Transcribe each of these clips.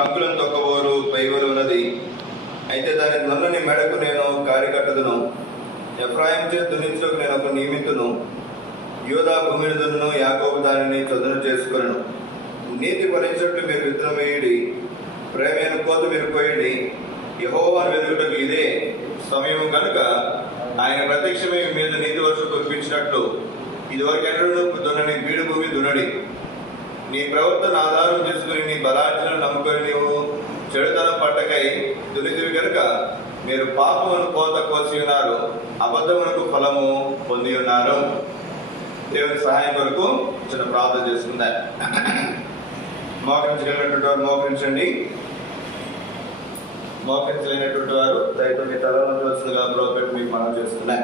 కంకులను తొక్కబోరు పైవలు ఉన్నది. అయితే దాని నున్నని మెడకు నేను కారికట్టుదును. ఎఫ్రాయిం చే దున్నించుటకు నేను ఒక నియమితును. యూదా భూమిని దున్నును, యాకోబు దానిని చదును చేసుకొనును. నీతి ఫలించినట్లు మీరు విత్తనం వేయుడి, ప్రేమైన కోత మీరు కోయండి. యెహోవాను వెతుకుటకు ఇదే సమయం కనుక ఆయన ప్రత్యక్షమే మీ మీద నీతి వర్షం కురిపించినట్లు ఇదివరకు ఎన్నడూ దున్నని బీడు భూమి దున్నడి. నీ ప్రవర్తన ఆధారం చేసుకుని నీ బలార్జనను నమ్ముకొని నీవు చెడుతనం పట్టకై దునితివి కనుక మీరు పాపమును కోత కోసి ఉన్నారు, అబద్ధమునకు ఫలము పొంది ఉన్నారు. దేవుని సహాయం కొరకు చిన్న ప్రార్థన చేసుకుందా. మోకరించగలిగినటువంటి వారు మోకరించండి. మోకరించలేనటువంటి వారు దయతో మీ తల వంచవలసిందిగా ప్రభువు మీకు మనం చేస్తున్నా.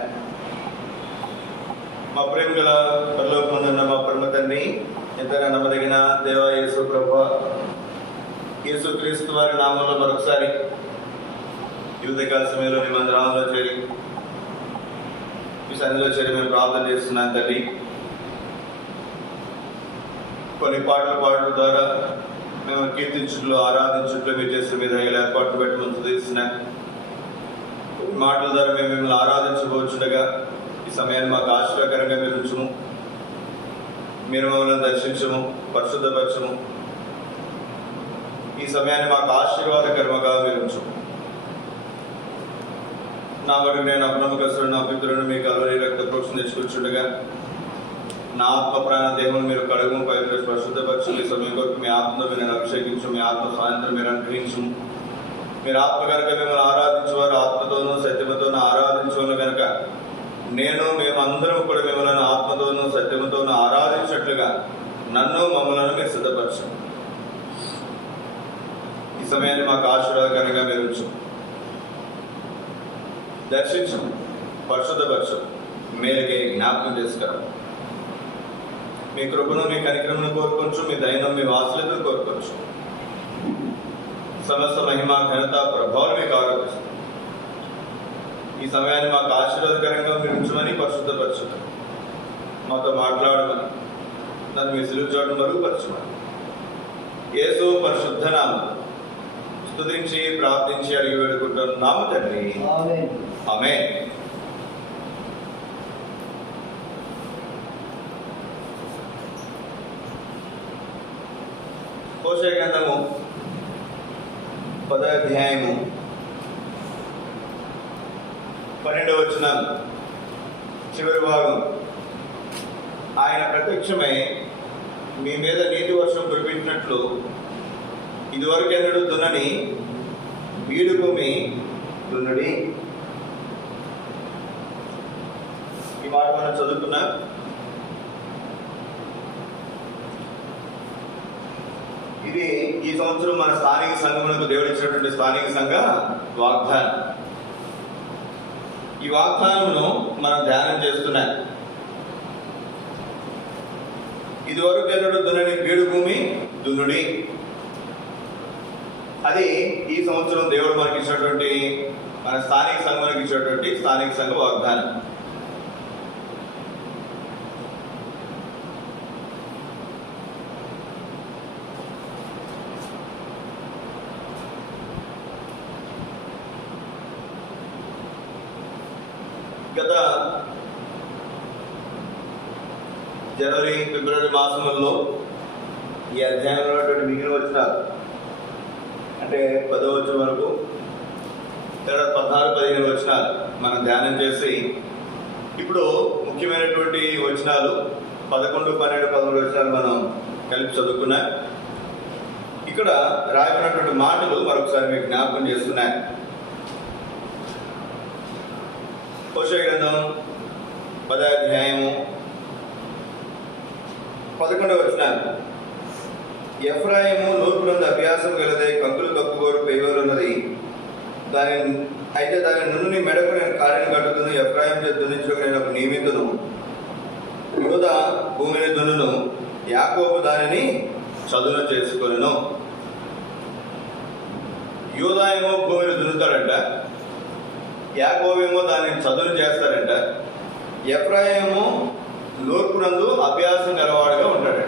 మా ప్రేమ గల పరలోకమందున్న మా పరమ తండ్రి, ఎంతైనా నమ్మదగిన దేవా యేసు ప్రభువా, యేసు క్రీస్తు వారి నామంలో మరొకసారి ఈ ఉదయకాల సమయంలో మీ మందిరంలో చేరి మీ సన్నిధిలో చేరి మేము ప్రార్థన చేస్తున్నాం తండ్రి. కొన్ని పాటలు పాడడం ద్వారా మేము కీర్తించుట్లో ఆరాధించుట్లో మీరు చేసిన మీద ఏర్పాట్లు పెట్టి ముందు తీస్తున్నాం. మాటల ద్వారా మేము మిమ్మల్ని ఆరాధించబోచుండగా ఈ సమయాన్ని మాకు ఆశీర్వాదకరంగా మీరు ఉంచుము. మీరు మమ్మల్ని దర్శించము, పరిశుద్ధపరచము. ఈ సమయాన్ని మాకు ఆశీర్వాదకరముగా మీరు ఉంచుము. నా బట్టి నేను అపనమ్మకస్తుడు నా పితరులను మీ కలువరి రక్త ప్రోక్షణ తెచ్చుకుంటుండగా నా ఆత్మ ప్రాణ దేవుని మీరు కడుగు పవిత్ర పరిశుద్ధపరచు. ఈ సమయం కొరకు మీ ఆత్మతో నేను అభిషేకించు, మీ ఆత్మ సాయంత్రం మీరు అనుగ్రహించు. మీరు ఆత్మ కనుక మిమ్మల్ని ఆరాధించేవారు ఆత్మతోనూ సత్యముతోనూ ఆరాధించేవారు కనుక మేమందరం కూడా మిమ్మల్ని ఆత్మతోనూ సత్యముతోనూ ఆరాధించినట్లుగా నన్ను మమ్మల్ని మీరు సిద్ధపరచు. ఈ సమయాన్ని మాకు ఆశీర్వాదకరంగా మీరు ఉంచు, దర్శించు, పరిశుద్ధపరచు, మేలుకే జ్ఞాపకం చేసుకురా. మీ కృపను మీ కనికరమును కోరుకోవచ్చు, మీ దయను మీ వాత్సల్యతను కోరుకోవచ్చు. సమస్త మహిమ ఘనత ప్రభావం మీకు ఆరోపిస్తుంది. ఈ సమయాన్ని మాకు ఆశీర్వాదకరంగా మీరు ఉంచమని పరిశుద్ధపరచమని మాతో మాట్లాడమని నన్ను మీ సిలువ చోటు మరుగుపరచమని యేసు పరిశుద్ధ నామములో స్తుతించి ప్రార్థించి అడిగి వేడుకుంటున్నాము తండ్రి, ఆమేన్. హోషేయ గ్రంథము 10వ అధ్యాయము 12వ వచనం చివరి భాగం. ఆయన ప్రత్యక్షమై మీ మీద నీటి వర్షం కురిపించినట్లు ఇదివరకు ఎన్నడూ దున్నని బీడు భూమి దున్నడి. ఈ మాట మనం చదువుకున్నాం. ఇది ఈ సంవత్సరం మన స్థానిక సంఘములకు దేవుడు ఇచ్చినటువంటి స్థానిక సంఘ వాగ్దానం. ఈ వాగ్దానమును మనం ధ్యానం చేస్తున్నాం. ఇదివరకు ఎన్నడూ దున్నని బీడు భూమి దున్నుడి. అది ఈ సంవత్సరం దేవుడు మనకి ఇచ్చినటువంటి మన స్థానిక సంఘానికి ఇచ్చినటువంటి స్థానిక సంఘ వాగ్దానం. గత జనవరి ఫిబ్రవరి మాసంలో ఈ అధ్యాయంలో ఉన్నటువంటి మిగిలిన వచనాలు అంటే 10వ వచనం వరకు 14, 15 వచనాలు మనం ధ్యానం చేసి ఇప్పుడు ముఖ్యమైనటువంటి వచనాలు 11, 12, 13 వచనాలు మనం కలిపి చదువుకున్నాం. ఇక్కడ రాయబడినటువంటి మాటలు మరొకసారి మీకు జ్ఞాపకం చేస్తున్నాయి. హోషేయ గ్రంథం 10వ అధ్యాయము 11వ వచనం. ఎఫ్రాయిము నూర్పునందు అభ్యాసం గలదే, కంకులు తొక్కుకోరు పెయ్యోలు ఉన్నది. అయితే దాని నుండి మెడకు నేను కాడిని కట్టుదును. ఎఫ్రాయిం దున్నించుటకు నేను ఒక నియమితును. యూదా భూమిని దున్నును, యాకోబు దానిని చదును చేసుకొనును. యూదా ఏమో భూమిని దున్నుతాడంట, యాకోబేమో దానిని చదును చేస్తాడంట. ఎఫ్రాయిము నూర్పునందు అభ్యాసం గలవాడుగా ఉంటాడు.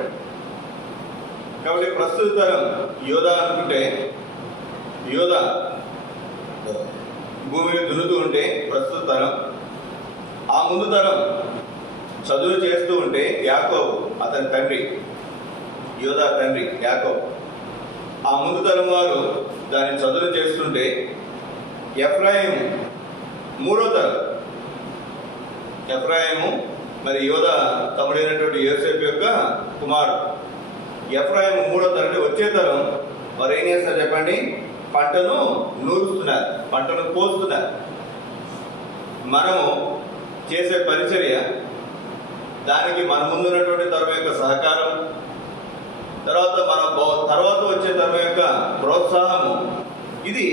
కాబట్టి ప్రస్తుత తరం యోధా అనుకుంటే, యోధా భూమిని దున్నుతూ ఉంటే ప్రస్తుత తరం, ఆ ముందు తరం చదువు చేస్తూ ఉంటే యాకోబు అతని తండ్రి, యోధా తండ్రి యాకోబు, ఆ ముందు తరం వారు దాన్ని చదువు చేస్తుంటే ఎఫ్రాయిము మూడో తరం, ఎఫ్రాయిము మరి యోధా తమ్ముడైనటువంటి యోసేపు యొక్క కుమారుడు. ఎఫ్రాయిము మూడో తరం, వచ్చే తరం వారు ఏం చేస్తారు చెప్పండి? పంటను నూరుస్తున్నారు, పంటను కోస్తున్నారు. మనము చేసే పరిచర్య, దానికి మన ముందున్నటువంటి తరం యొక్క సహకారం, తర్వాత తర్వాత వచ్చే తరం యొక్క ప్రోత్సాహము, ఇది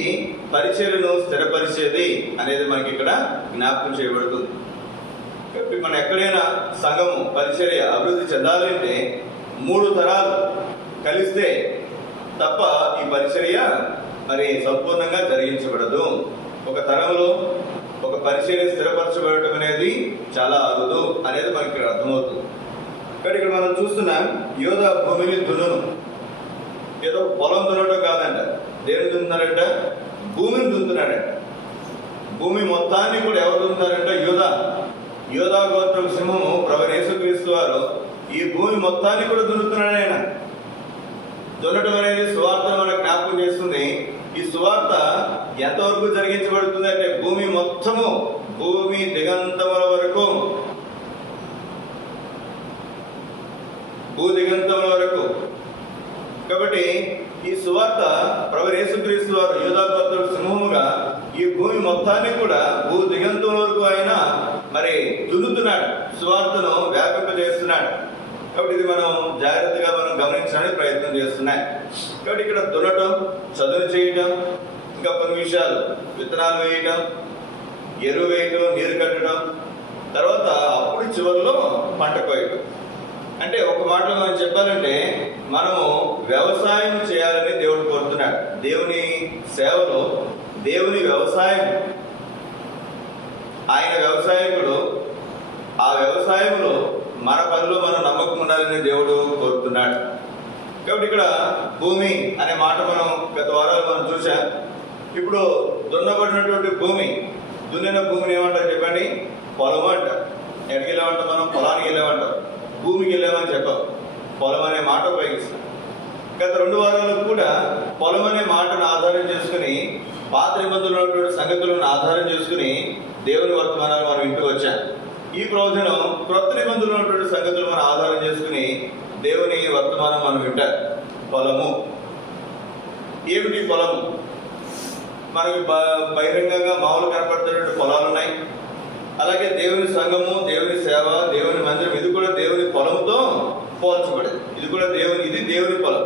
పరిచర్యను స్థిరపరిచేది అనేది మనకి ఇక్కడ జ్ఞాపకం చేయబడుతుంది. కాబట్టి మనం ఎక్కడైనా సంఘము పరిచర్య అభివృద్ధి చెందాలంటే 3 తరాలు కలిస్తే తప్ప ఈ పరిచర్య మరి సంపూర్ణంగా జరిగించబడదు. ఒక తరంలో ఒక పరిచర్య స్థిరపరచబడటం అనేది చాలా అరుదు అనేది మనకి ఇక్కడ అర్థమవుతుంది. కానీ ఇక్కడ మనం చూస్తున్నాం, యోధా భూమిని దున్నును, ఏదో పొలం దున్నడం కాదంట. దేని దున్నుతున్నారంట? భూమిని దున్నుతున్నాడంట. భూమి మొత్తాన్ని కూడా ఎవరు దున్నుతారంట? యోధా. యోధా గోత్రం సింహము ప్రభు యేసుక్రీస్తు వారు ఈ భూమి మొత్తాన్ని కూడా దున్నుతున్నాడు ఆయన. దున్నటం అనేది సువార్త మనకు జ్ఞాపకం చేస్తుంది. ఈ సువార్త ఎంతవరకు జరిగించబడుతుంది అంటే భూమి మొత్తము, భూమి దిగంతముల వరకు, భూదిగంతముల వరకు. కాబట్టి ఈ సువార్త ప్రభు యేసుక్రీస్తు వారు యోధా గోత్ర సింహముగా ఈ భూమి మొత్తాన్ని కూడా భూ దిగంతముల వరకు ఆయన మరి దున్నుతున్నాడు, సువార్తను వ్యాపింపజేస్తున్నాడు. కాబట్టి ఇది మనం జాగ్రత్తగా మనం గమనించడానికి ప్రయత్నం చేస్తున్నాయి. కాబట్టి ఇక్కడ దున్నటం, చదువు చేయటం, ఇంకా కొన్ని విషయాలు, విత్తనాలు వేయటం, ఎరువు వేయటం, నీరు కట్టడం, తర్వాత అప్పుడు చివరిలో పంట కోయటం. అంటే ఒక మాటలో మనం చెప్పాలంటే మనము వ్యవసాయం చేయాలని దేవుడు కోరుతున్నాడు. దేవుని సేవలో, దేవుని వ్యవసాయం, ఆయన వ్యవసాయకుడు, ఆ వ్యవసాయంలో మన పనిలో మనం నమ్మకం ఉండాలని దేవుడు కోరుతున్నాడు. కాబట్టి ఇక్కడ భూమి అనే మాట మనం గత వారాలు మనం చూసాం. ఇప్పుడు దున్నబడినటువంటి భూమి, దున్నిన భూమిని ఏమంటారు చెప్పండి? పొలం అంటారు. ఎక్కడికి వెళ్ళామంటాం మనం? పొలానికి వెళ్ళామంటాం. భూమికి వెళ్ళామని చెప్పాం, పొలం అనే మాట ఉపయోగిస్తాం. గత 2 వారాలకు కూడా పొలం అనే మాటను ఆధారం చేసుకుని, పాత నిబంధనలో ఉన్నటువంటి సంగతులను ఆధారం చేసుకుని దేవుని వర్తమానాలు మనం ఇంటికి వచ్చాం. ఈ ప్రవచనం క్రొత్త నిబంధనలో ఉన్నటువంటి సంగతులు మనం ఆధారం చేసుకుని దేవుని వర్తమానం మనం వింటాం. పొలము ఏమిటి? పొలము మనకి బహిరంగంగా మామూలు కనపడుతున్నటువంటి పొలాలు ఉన్నాయి. అలాగే దేవుని సంఘము, దేవుని సేవ, దేవుని మందిరం, ఇది కూడా దేవుని పొలంతో పోల్చబడేది. ఇది కూడా ఇది దేవుని పొలం.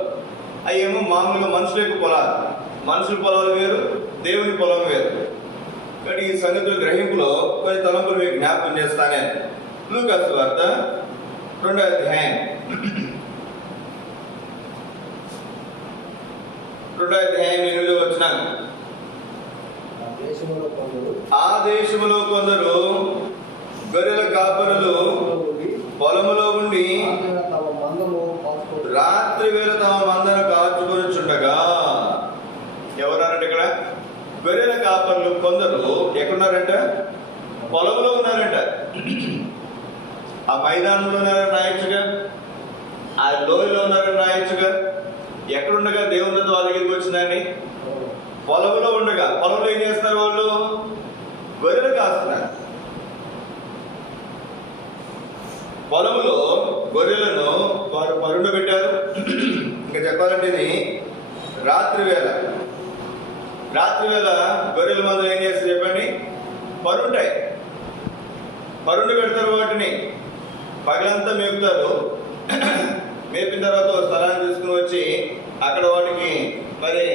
అవి ఏమో మామూలుగా మనుషుల యొక్క పొలాలు. మనుషుల పొలాలు వేరు, దేవుని పొలం వేరు. కాబట్టి ఈ సంగతుల గ్రహింపులో కొన్ని తలంపులు మీకు జ్ఞాపకం చేస్తానే. లూకా సువార్త 2వ అధ్యాయం 8వ వచనం. ఆ దేశములో కొందరు గొర్రెల కాపరులు పొలములో ఉండి రాత్రి వేళ తమ మందను కాచుకొనుచుండగా. ఎవరున్నారంటే ఇక్కడ? గొర్రెల కాపరులు కొందరు ఎక్కడున్నారంట? పొలంలో ఉన్నారంట. ఆ మైదానంలో ఉన్నారని రాయొచ్చుగా, ఆ లోయలో ఉన్నారని రాయొచ్చుగా. ఎక్కడుండగా దేవుని వాళ్ళ దగ్గరికి వచ్చిందండి? పొలంలో ఉండగా. పొలంలో ఏం చేస్తున్నారు వాళ్ళు? గొర్రెలు కాస్తున్నారు. పొలంలో గొర్రెలను వారు పరుండు పెట్టారు. ఇంకా చెప్పాలంటే ఇది రాత్రి వేళ. రాత్రి వేళ గొర్రెల మందులు ఏం చేస్తారు చెప్పండి? పరుంటాయి. పరుండు పెడతారు. వాటిని పగలంతా మేపుతారు. మేపిన తర్వాత ఒక స్థలాన్ని తీసుకుని వచ్చి అక్కడ వాటికి మరి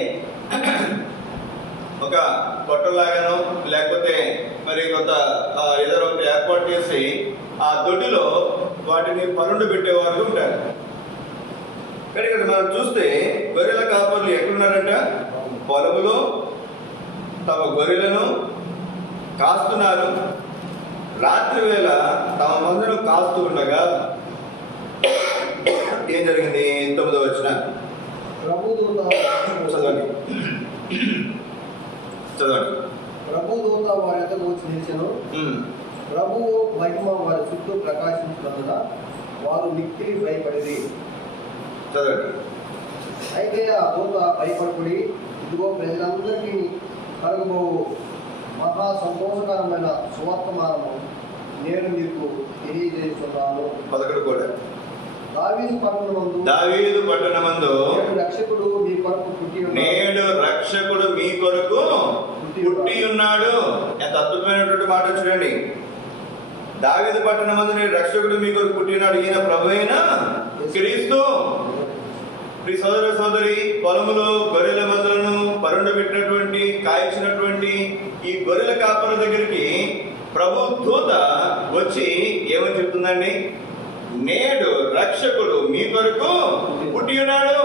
ఒక పొట్టలాగాను లేకపోతే మరి కొంత ఏదో ఒకటి ఏర్పాటు చేసి ఆ దొడ్డిలో వాటిని పరుండు పెట్టేవారు ఉంటారు. కానీ ఇక్కడ మనం చూస్తే గొర్రెల కాపరులు ఎక్కడున్నారంట? పొలములో తమ గొర్రెలను కాస్తున్నారు. రాత్రి వేళ తమ మందను కాస్తూ ఉండగా ఏం జరిగింది? 9వ వచనం. ప్రభుదూత చదవండి. ప్రభుదూత వారి ఎద్దకు వచ్చి నిలిచెను. ప్రభువు మహిమ వారి చుట్టూ ప్రకాశించినందున వారు మిక్కిలి భయపడిరి. చదవండి. అయితే ఆ దూత భయపడుకుడి, ఇదిగో ప్రజలందరికీ కలుగబోవు మహా సంతోషకరమైన సువర్తమానము నేను మీకు తెలియజేస్తున్నాను. 11 కూడా. దావీదు పట్టణమందు నేడు రక్షకుడు మీ కొరకు పుట్టి ఉన్నాడు. ఎంత అద్భుతమైనటువంటి మాట చూడండి. దావీదు పట్టణమందు నేడు రక్షకుడు మీ కొరకు పుట్టి ఉన్నాడు. ఈయన ప్రభువైన క్రీస్తు. ప్రియ సోదర సోదరి, పొలములో గొర్రెల మందలను పరుండబెట్టినటువంటి కాల్చినటువంటి ఈ గొర్రెల కాపల దగ్గరికి ప్రభు దూత వచ్చి ఏమని చెప్తుందండి? నేడు రక్షకుడు మీ కొరకు పుట్టి ఉన్నాడు.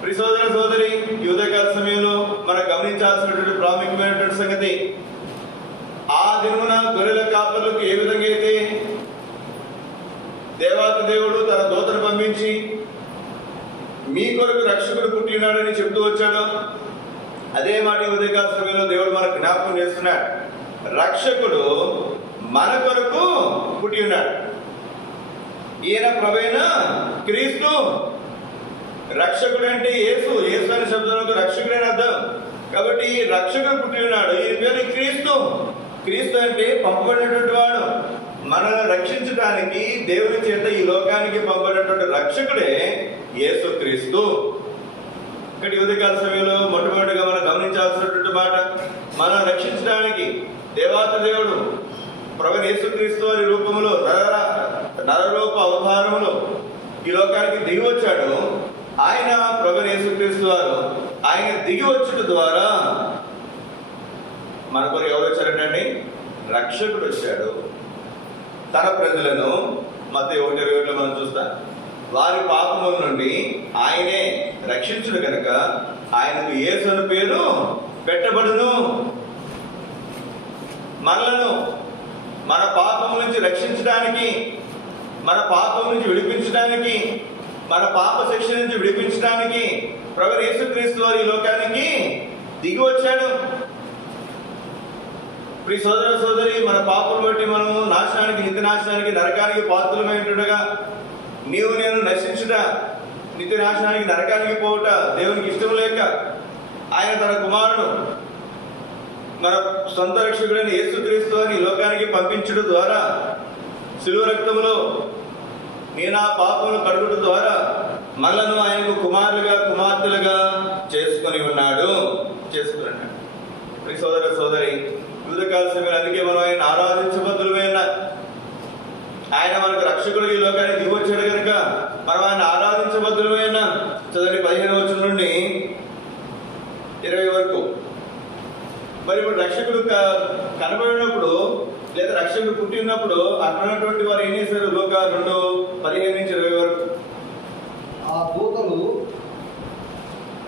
ప్రియ సోదర సోదరి, ఈ ఉదయకాల సమయంలో మనం గమనించాల్సినటువంటి ప్రాముఖ్యమైనటువంటి సంగతి, ఆ దినమున గొర్రెల కాపర్లకు ఏ విధంగా అయితే దేవాతి దేవుడు తన దూతను పంపించి మీ కొరకు రక్షకుడు పుట్టి ఉన్నాడని చెప్తూ వచ్చాడు, అదే మాట ఈ ఉదయకాల సమయంలో దేవుడు మనకు జ్ఞాపకం చేస్తున్నాడు. రక్షకుడు మన కొరకు పుట్టి ఉన్నాడు. ఈయన ప్రభువైన క్రీస్తు. రక్షకుడు అంటే యేసు. యేసు అనే శబ్దంలో రక్షకుడు అని అర్థం. కాబట్టి ఈ రక్షకుడు పుట్టి ఉన్నాడు. ఈయన పేరు క్రీస్తు. క్రీస్తు అంటే పంపబడినటువంటి వాడు. మనల్ని రక్షించడానికి దేవుని చేత ఈ లోకానికి పంపబడినటువంటి రక్షకుడే యేసు క్రీస్తు. ఇక్కడ ఉదయకాల సమయంలో మొట్టమొదటిగా మనం గమనించాల్సినటువంటి మాట, మనం రక్షించడానికి దేవాతి దేవుడు ప్రభు యేసుక్రీస్తు వారి రూపంలో నరరూప అవతారములో ఈ లోకానికి దిగి వచ్చాడు. ఆయన ప్రభు యేసుక్రీస్తు వారు ఆయన దిగి వచ్చుట ద్వారా మన కొరకు ఎవరు వచ్చారంటే రక్షకుడు వచ్చాడు. తన ప్రజలను మత్తయి 1:21 మనం చూస్తాం. వారి పాపముల నుండి ఆయనే రక్షించుడు కనుక ఆయనకు యేసు అను పేరు పెట్టబడును. మనలను మన పాపం నుంచి రక్షించడానికి, మన పాపం నుంచి విడిపించడానికి, మన పాప శిక్ష నుంచి విడిపించడానికి ప్రభు యేసుక్రీస్తు వారు ఈ లోకానికి దిగి వచ్చాడు. ప్రియ సోదర సోదరి, మన పాపం బట్టి మనము నాశనానికి, నిత్య నాశనానికి, నరకానికి పాత్రమైనట్టుగా నీవు నేను నశించుట, నిత్య నాశనానికి, నరకానికి పోవుట దేవునికి ఇష్టం లేక ఆయన తన కుమారుడు మన సొంత రక్షకుడైన యేసుక్రీస్తు అని లోకానికి పంపించడం ద్వారా శిలువ రక్తంలో నేను ఆ పాపమును కడుగుట ద్వారా మనలను ఆయనకు కుమారులుగా కుమార్తెలుగా చేసుకుని ఉన్నాడు. ప్రియ సోదర సోదరి, యూదకాల సమయంలో అందుకే మనం ఆయన ఆరాధించబద్దులమైన, ఆయన మనకు రక్షకుడు ఈ లోకానికి దిగి వచ్చాడు కనుక మనం ఆయన ఆరాధించబద్దులమైన. చదవండి 15వ వచనం నుండి 20 వరకు. మరి ఇప్పుడు రక్షకుడు కనబడినప్పుడు లేదా రక్షకుడు పుట్టి ఉన్నప్పుడు అక్కడున్నటువంటి వారు ఏం చేశారు? లోక 2:15 నుంచి 20 వరకు. ఆ దూతలు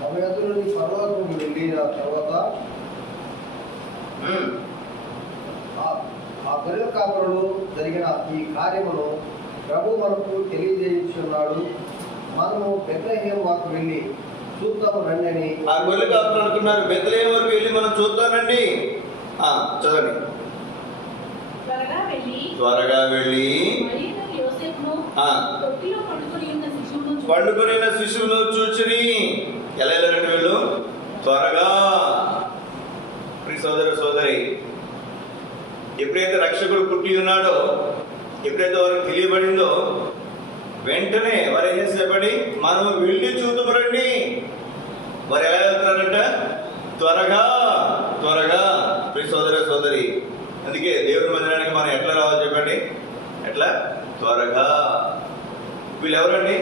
తమ ఎదురు నుండి పరలోకం వెళ్ళిన తర్వాత ఆ గొర్రెల కాపరులు జరిగిన ఈ కార్యమును ప్రభు మనకు తెలియజేయుచున్నాడు. మనము బెత్లెహేము వరకు వెళ్ళి చూద్దాము రండి అని. ఆ గొర్రెల కాపరులు అనుకున్నారు, బెత్లెహేము వరకు వెళ్ళి మనం చూద్దామండి. చదవండి. త్వరగా వెళ్ళి పండుకొని ఉన్న శిశువును చూచిరి. ఎలా వెళ్ళారంటే వీళ్ళు త్వరగా. ప్రియ సోదర సోదరి, ఎప్పుడైతే రక్షకుడు పుట్టి ఉన్నాడో, ఎప్పుడైతే వారికి తెలియబడిందో, వెంటనే వారు ఏం చేసేపడి మనం వెళ్ళి చూద్దామండి. వారు ఎలా వెళ్తున్నారంట? త్వరగా త్వరగా. ప్రియ సోదర సోదరి, అందుకే దేవుని మందిరానికి మనం ఎట్లా రావాలి చెప్పండి? ఎట్లా? త్వరగా. వీళ్ళు ఎవరండి?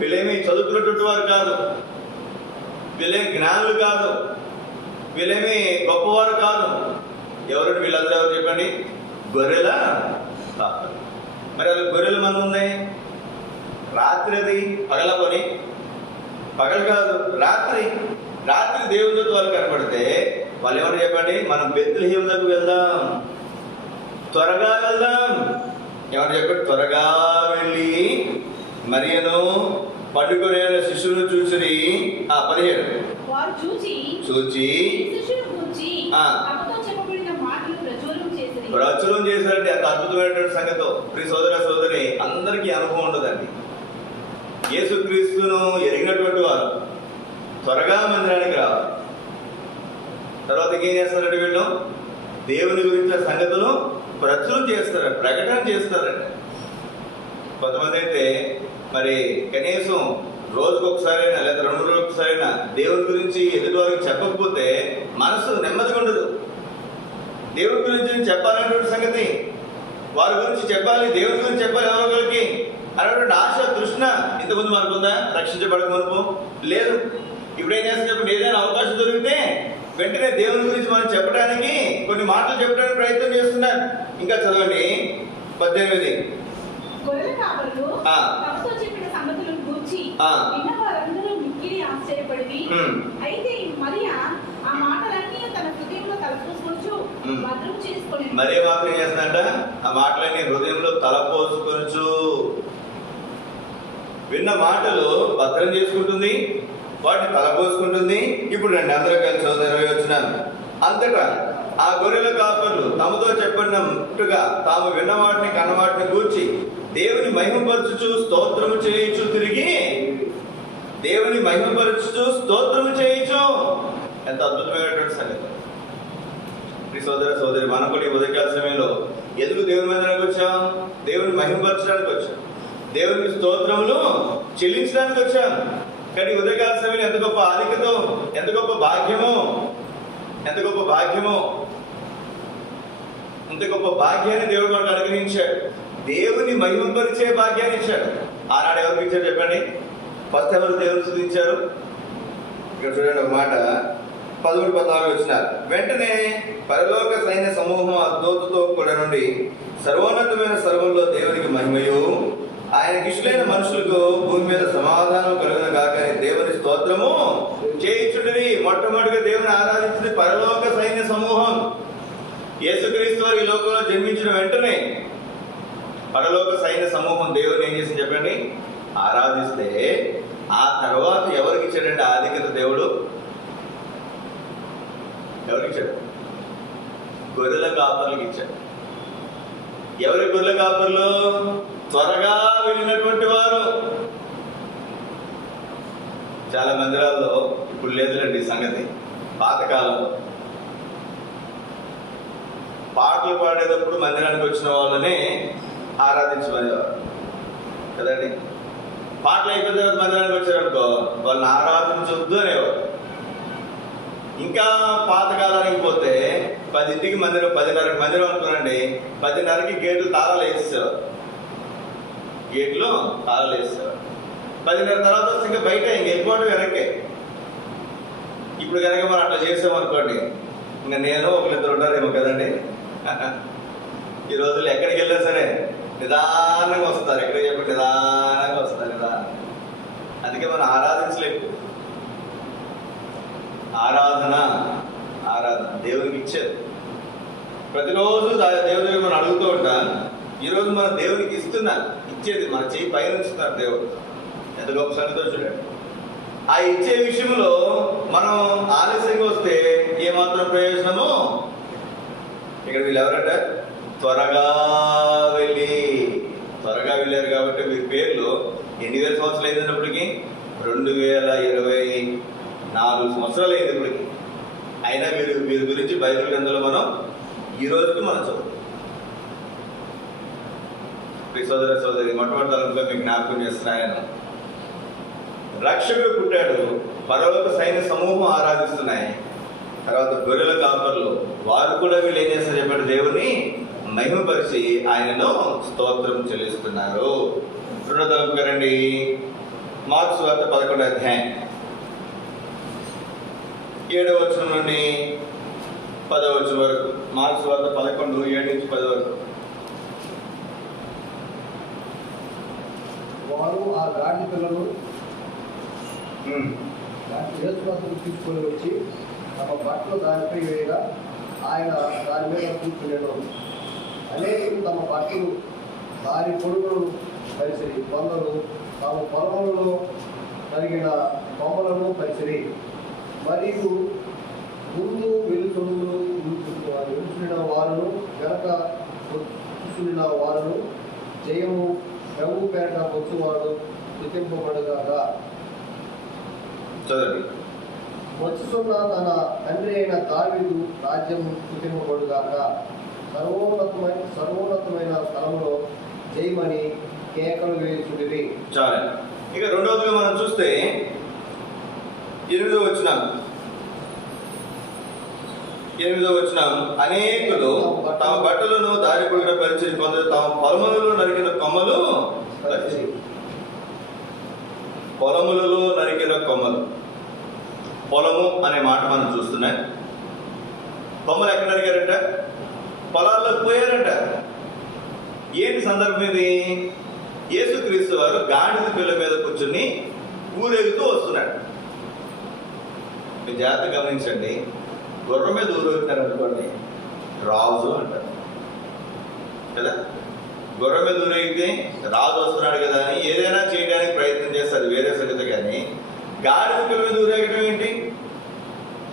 వీళ్ళేమి చదువుకున్నటువంటి వారు కాదు, వీళ్ళేమి జ్ఞానులు కాదు, వీళ్ళేమి గొప్పవారు కాదు. ఎవరండి వీళ్ళందరూ? ఎవరు చెప్పండి? గొర్రెల కాపరులు. మరి అది గొర్రెల మంది ఉన్నాయి. రాత్రి అది పగల పని, పగలు కాదు రాత్రి. రాత్రి దేవునితో వాళ్ళు కనపడితే వాళ్ళు ఏమన్నా చెప్పండి? మనం బెత్లెహేమునకు వెళ్దాం, త్వరగా వెళ్దాం. ఏమన్నా చెప్పండి? త్వరగా వెళ్ళి మరియను పండుకొని శిష్యులు చూసి 17 వారు చూచి శిష్యులు గూర్చి తమతో చెప్పబడిన మాటలు ప్రచురం చేశారంటే అంత అద్భుతమైనటువంటి సంగతో. ప్రియ సోదర సోదరి, అందరికీ అనుభవం ఉండదండి. యేసుక్రీస్తును ఎరిగినటువంటి వారు త్వరగా మందిరానికి రావాలి. తర్వాత ఏం చేస్తారంటే వీళ్ళు దేవుని గురించిన సంగతులు ప్రచురం చేస్తారంట, ప్రకటన చేస్తారంట. కొంతమంది అయితే మరి కనీసం రోజుకొకసారైనా లేదా 2 రోజులకు ఒకసారైనా దేవుని గురించి ఎదుటి వారికి చెప్పకపోతే మనసు నెమ్మదిగా ఉండదు. దేవుని గురించి చెప్పాలనేటువంటి సంగతి, వారి గురించి చెప్పాలి, దేవుని గురించి చెప్పాలి ఎవరికి అనేటువంటి ఆశ, తృష్ణ ఇంతకుముందు మనకు ఉందా? రక్షించబడక మనకు లేదు. ఇప్పుడు ఏం చేస్తున్నప్పుడు ఏదైనా అవకాశం దొరికితే వెంటనే దేవుని గురించి మనం చెప్పడానికి, కొన్ని మాటలు చెప్పడానికి ప్రయత్నం చేస్తున్నారు. ఇంకా చదవండి 18. గొర్రెల కాపరులు తమతో చెప్పిన సంగతులను గూర్చి విన్న వారందరూ మిక్కిలి ఆశ్చర్యపడి, అయితే మరియా ఆ మాటలన్నీ తన హృదయంలో తలపోసుకొనుచు భద్రం చేసుకొని. మరి మాత్రం ఏం చేస్తుందంట? ఆ మాటలన్నీ హృదయంలో తలపోసుకొనుచు, విన్న మాటలు భద్రం చేసుకుంటుంది, వాటిని తలపోసుకుంటుంది. ఇప్పుడు రండి అందరూ కలిసి 20 వచ్చినాను. అంతటా ఆ గొర్రెల కాపర్లు తమతో చెప్పినట్టుగా తాము విన్న వాటిని కన్న వాటిని గూర్చి దేవుని మహిమపరచుచు స్తోత్రము చేయించు, తిరిగి దేవుని మహిమపరచుచు స్తోత్రము చేయించు. ఎంత అద్భుతమైనటువంటి సంగతి. ప్రియ సోదర సోదరి, మనం కూడా ఈ ఉదయకాల సమయంలో ఎందుకు దేవుని మందిరానికి వచ్చాం? దేవుని మహిమపరచడానికి వచ్చాం, దేవునికి స్తోత్రములు చెల్లించడానికి వచ్చాం. కానీ ఉదయకాల సమయంలో ఎంత గొప్ప ఆధిక్యతో, ఎంత గొప్ప భాగ్యమో, ఎంత గొప్ప భాగ్యమో, ఇంత గొప్ప భాగ్యాన్ని దేవుడు మనకు అనుగ్రహించాడు. దేవుని మహిమపరిచే భాగ్యాన్ని ఇచ్చాడు. ఆనాడు ఎవరికి ఇచ్చారు చెప్పండి? ఫస్ట్ ఎవరు దేవుని స్తుతించారు? ఇక్కడ చూడండి ఒక మాట, 13-14 వచ్చినారు. వెంటనే పరలోక సైన్య సమూహం ఆ దూతతో కూడా నుండి సర్వోన్నతమైన సర్వంలో దేవునికి మహిమయు, ఆయనకి ఇష్టమైన మనుషులకు భూమి మీద సమాధానం కలుగును గాక అని దేవుని స్తోత్రము చేయించుండి. మొట్టమొదటిగా దేవుని ఆరాధించింది పరలోక సైన్య సమూహం. యేసుక్రీస్తు వారు ఈ లోకంలో జన్మించిన వెంటనే పరలోక సైన్య సమూహం దేవుని ఏం చేసి చెప్పండి? ఆరాధిస్తే ఆ తర్వాత ఎవరికి ఇచ్చాడంటే ఆధిక్యత? దేవుడు ఎవరికి ఇచ్చాడు? గొర్రెల కాపర్లకు ఇచ్చాడు. ఎవరి గొర్రెల కాపర్లు? త్వరగా వెళ్ళినటువంటి వారు. చాలా మందిరాల్లో ఇప్పుడు లేదులేండి సంగతి. పాతకాలంలో పాటలు పాడేటప్పుడు మందిరానికి వచ్చిన వాళ్ళని ఆరాధించమనేవారు కదండి. పాటలు అయిపోయిన తర్వాత మందిరానికి వచ్చారనుకో, వాళ్ళని ఆరాధించొద్దు అనేవారు. ఇంకా పాతకాలానికి పోతే 10ంటికి మందిరం, 10:30కి మందిరం అనుకోనండి, 10:30కి గేట్లు తాళాలు వేసేవారు. గేట్లు తాళాలు వేసేవారు. 10:30 తర్వాత వస్తే ఇంకా బయట ఇంక వెళ్ళిపోవడం వెనక్కే. ఇప్పుడు కనుక మనం అట్లా చేసామనుకోండి, ఇంకా నేను ఒకరిద్దరు ఉంటారేమో కదండి. ఈ రోజుల్లో ఎక్కడికి వెళ్ళినా సరే నిదానంగా వస్తారు. ఎక్కడికి చెప్పి నిదానంగా వస్తారు, నిదానంగా. అందుకే మనం ఆరాధించలేదు. ఆరాధన దేవునికి ఇచ్చేది. ప్రతిరోజు దేవుడి దగ్గర మనం అడుగుతూ ఉంటాం. ఈరోజు మనం దేవునికి ఇచ్చేది మన చేయి పైన ఉంచుతున్నారు దేవుడు. ఎంత గొప్ప సంగతో చూడండి. ఆ ఇచ్చే విషయంలో మనం ఆలస్యంగా వస్తే ఏమాత్రం ప్రయోజనము? ఇక్కడ వీళ్ళు ఎవరంట? త్వరగా వెళ్ళారు కాబట్టి వీరి పేర్లు ఎన్ని వేల సంవత్సరాలు అయిందన్నప్పటికీ 2024 సంవత్సరాలు అయింది ఇప్పటికి. అయినా వీరి గురించి బైబిల్ గ్రంథంలో మనం ఈ రోజుకి మనం చదువుతాం. సోదర సోదరి, మొట్టమొదటి తలంపుగా మీకు జ్ఞాపకం చేస్తున్నాయన రక్షకుడు పుట్టాడు. పరలోక సైన్య సమూహం ఆరాధిస్తున్నాయి. తర్వాత గొర్రెల కాపర్లు వారు కూడా వీళ్ళు ఏం చేస్తారు చెప్పండి? దేవుని మహిమపరిచి ఆయనను స్తోత్రం చెల్లిస్తున్నారు. 2వ తలంపుగా రండి, మార్కు సువార్త 11వ అధ్యాయం 7వ వచనం నుండి 10వ వచనం వరకు. మార్కు సువార్త 11, 7 నుంచి 10 వరకు. వారు ఆ గాడి పిల్లలు యేసుక్రీస్తును తీసుకొని వచ్చి తమ బట్టలు దానిపై వేయగా ఆయన దాని మీద కూర్చునేను. అనేకులు తమ బట్టలు దారి పొడుగును కలిసి, కొందరు తాము పొలములలో కలిగిన కొమ్మలను పరిచిరి. మరియు ముందు వెలుచున్న వారును వెనక కూర్చున్న వారును జయము ప్రభు పేరట వచ్చువాడు స్తుతింపబడుగాక. చదవండి. వచ్చుచున్న తన తండ్రి అయిన దావీదు రాజ్యం స్తుతింపబడుగాక. సర్వోన్నతమైన స్థలంలో జయమని కేకలు వేయుచుండిరి. చాలు. ఇక రెండవదిగా మనం చూస్తే 8వ వచనం, అనేకులు తమ బట్టలను దారి పొడిన పరిచి, కొందరు తమ పొలములలో నరికిన కొమ్మలు పరిచి. పొలములలో నరికిన కొమ్మలు, పొలము అనే మాట మనం చూస్తున్నాం. కొమ్మలు ఎక్కడ నరికారంట? పొలాల్లోకి పోయారంట. ఏంటి సందర్భం ఇది? యేసుక్రీస్తు వారు గాడిద పిల్ల మీద కూర్చుని ఊరేగుతూ వస్తున్నాడు. మీ జాగ్రత్త గమనించండి. గుర్రం మీద ఊరేగుతున్నారు అనుకోండి, రాజు అంటారు కదా. గుర్రం మీద ఊరేగితే రాజు వస్తున్నాడు కదా అని ఏదైనా చేయడానికి ప్రయత్నం చేస్తారు, వేరే సంగతి. కానీ గాడిద పిల్ల మీద ఊరేగడం ఏంటి?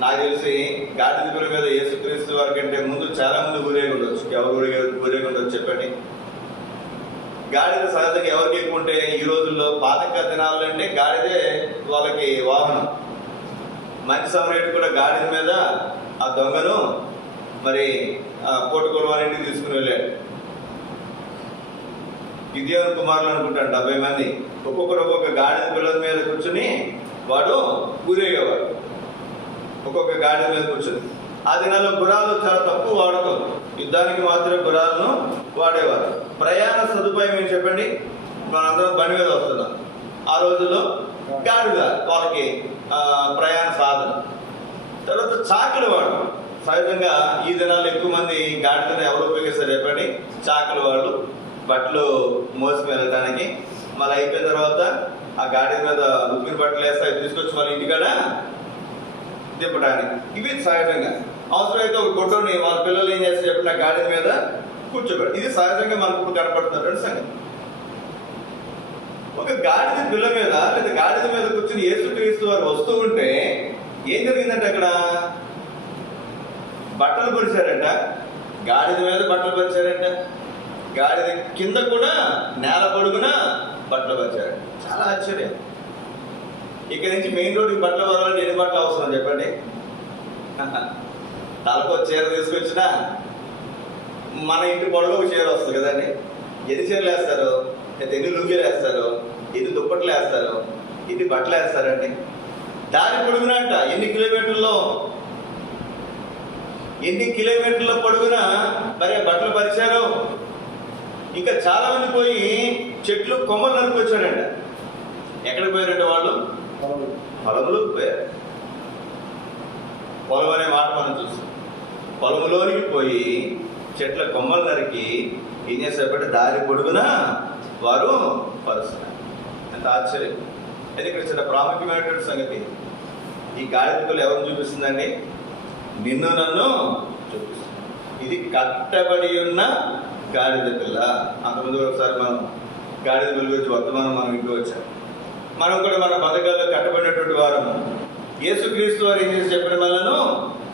నాకు తెలిసి గాడిద పిల్ల మీద యేసుక్రీస్తు వారి కంటే ముందు చాలా మంది ఊరేగి ఉండొచ్చు. ఎవరు ఊరేగి ఉండొచ్చు చెప్పండి? గాడిద సహజంగా ఎవరికి ఎక్కువ ఉంటే ఈ రోజుల్లో పాతక దినాలు అంటే గాడిదే వాళ్ళకి వాహనం. మంచి సమరేటు కూడా గాడిద మీద ఆ దొంగను మరి కోటుకోలు వారి ఇంటికి తీసుకుని వెళ్ళాడు. గిద్యోను కుమారులు అనుకుంటాడు 70 మంది, ఒక్కొక్కరు ఒక్కొక్క గాడిద పిల్లల మీద కూర్చుని వాడు ఊరేగేవాడు. ఒక్కొక్క గాడిద మీద కూర్చుని. ఆ దినాల్లో గుర్రాలు చాలా తక్కువ వాడకం, యుద్ధానికి మాత్రమే గుర్రాలను వాడేవారు. ప్రయాణ సదుపాయం ఏం చెప్పండి? మనందరం బండి మీద వస్తున్నాం. ఆ రోజుల్లో గాడిద వాళ్ళకి ప్రయాణ సాధన. తర్వాత చాకలి వాడు. సహజంగా ఈ దినాల్లో ఎక్కువ మంది గాడిదను ఎవరు ఉపయోగిస్తారు చెప్పండి? చాకలి వాళ్ళు బట్టలు మోసుకు వెళ్ళడానికి. మళ్ళీ అయిపోయిన తర్వాత ఆ గాడిద మీద ఉప్పిన బట్టలు వేస్తాయి, తీసుకొచ్చి వాళ్ళ ఇంటికాడ దింపడానికి. ఇవి సహజంగా. అవసరమైతే ఒక గుడ్డని వాళ్ళ పిల్లలు ఏం చేస్తారు చెప్పిన గాడిద మీద కూర్చోబెట్టి. ఇది సహజంగా మనకు ఇప్పుడు కనపడుతున్నటువంటి సంగతి. ఒక గాడిద పిల్ల మీద లేదా గాడిద మీద కూర్చుని యేసుక్రీస్తు వారు వస్తూ ఉంటే ఏం జరిగిందంటే అక్కడ బట్టలు పరిచారంట. గాడిద మీద బట్టలు పరిచారంట. గాడిద కింద కూడా నేల పొడుగున బట్టలు పరిచారంట. చాలా ఆశ్చర్యం. ఇక్కడ నుంచి మెయిన్ రోడ్డుకి బట్టలు పరాలంటే ఎన్ని బట్టలు అవసరం చెప్పండి? తలకు చీర తీసుకొచ్చినా మన ఇంటి పొడవు ఒక చీర వస్తుంది కదండి. ఎన్ని చీరలు వేస్తారు? ఎన్ని లుంగీలు వేస్తారు? ఎన్ని దుప్పట్లు వేస్తారు? ఎన్ని బట్టలు వేస్తారండి? దారి పొడుగునంట ఎన్ని కిలోమీటర్ల పొడుగున మరి బట్టలు పరిచారు. ఇంకా చాలా మంది పోయి చెట్లు కొమ్మలు నరుకొచ్చారంట. ఎక్కడికి పోయారంటే వాళ్ళు? పొలంలోకి పోయారు. పొలం అనే మాట మనం చూస్తాం. పొలంలోనికి పోయి చెట్ల కొమ్మలు నరికి ఏం చేసేపటి దారి పొడుగున వారు పరుస్తున్నారు. అంత ఆశ్చర్యం. అయితే ఇక్కడ చిన్న ప్రాముఖ్యమైనటువంటి సంగతి, ఈ గాడిద పిల్ల ఎవరిని చూపిస్తుందండి? నిన్ను నన్ను చూపిస్తుంది. ఇది కట్టబడి ఉన్న గాడిద పిల్ల. అంతకుముందు ఒకసారి మనం గాడిద పిల్ల గురించి వర్తమానం మనం ఇంటికి వచ్చాం. మనం కూడా మన బతకాల్లో కట్టబడినటువంటి వారము. యేసుక్రీస్తు వారు ఏం చేసి చెప్పిన మనను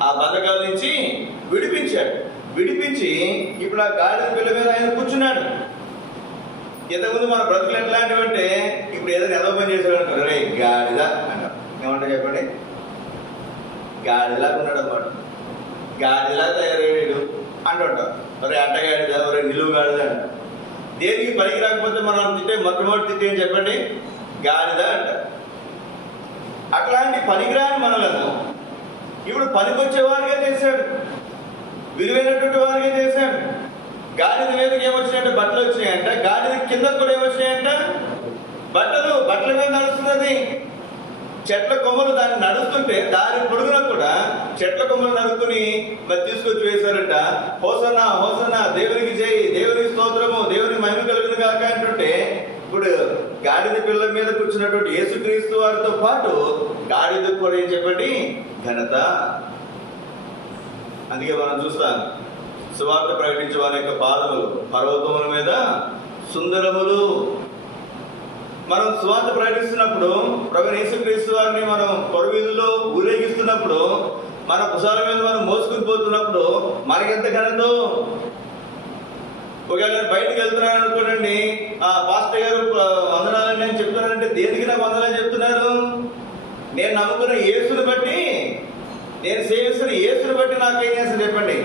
ఆ బతకాల నుంచి విడిపించి ఇప్పుడు ఆ గాడిద పిల్ల మీద ఆయన కూర్చున్నాడు. ఇంతకుముందు మన బ్రతుకులు ఎట్లాంటివంటే ఇప్పుడు ఏదైనా ఎదో పని చేశాడు అంటారు, రే గాడిద అంటారు. ఏమంటారు చెప్పండి? గాడిలాగా ఉన్నాడు అన్నమాట. గాడిలాగా తయారయ్యాడు అంటుంటాం. మరి అడ్డగాడిద, మరి నిలువు గాడిద అంట. దేనికి పనికి రాకపోతే మనం మొట్టమొదటి తిట్టే ఏం చెప్పండి? గాడిద అంట. అట్లాంటి పనికిరాని మనలను ఇప్పుడు పనికొచ్చే వారిగా చేశాడు, విలువైనటువంటి వారిగా చేశాడు. గాడిద మీదకి ఏమొచ్చినాయంటే బట్టలు వచ్చినాయంట. గాడిద కింద కూడా ఏమొచ్చినాయంట? బట్టల మీద నడుస్తున్నది. చెట్ల కొమ్మలు దాన్ని నడుస్తుంటే దారి పొడుగున కూడా చెట్ల కొమ్మలు నడుక్కుని మరి తీసుకొచ్చి వేశారంట. హోసన్నా హోసన్నా, దేవునికి జై, దేవునికి స్తోత్రము, దేవునికి మహిమ కలుగును కాక అంటుంటే ఇప్పుడు గాడిద పిల్ల మీద కూర్చున్నటువంటి యేసుక్రీస్తు వారితో పాటు గాడిద కూడా ఏం చెప్పండి? ఘనత. అందుకే మనం చూస్తాం, సువార్త ప్రకటించే వారి యొక్క పాదములు పర్వతముల మీద సుందరములు. మనం సువార్త ప్రకటిస్తున్నప్పుడు ప్రభు యేసుక్రీస్తు వారిని మనం పొరవీధుల్లో ఊరేగిస్తున్నప్పుడు మన భుజాల మీద మనం మోసుకుని పోతున్నప్పుడు మనకెంత ఘనతో. ఒకవేళ బయటకు వెళ్తున్నాను అనుకోండి, ఆ పాస్టర్ గారు వందనాలని నేను చెప్తున్నానంటే దేనికి నాకు వందనాలని చెప్తున్నారు? నేను నమ్ముకున్న యేసుని బట్టి, నేను సేవిస్తున్న యేసుని బట్టి నాకేం చేస్తుంది చెప్పండి?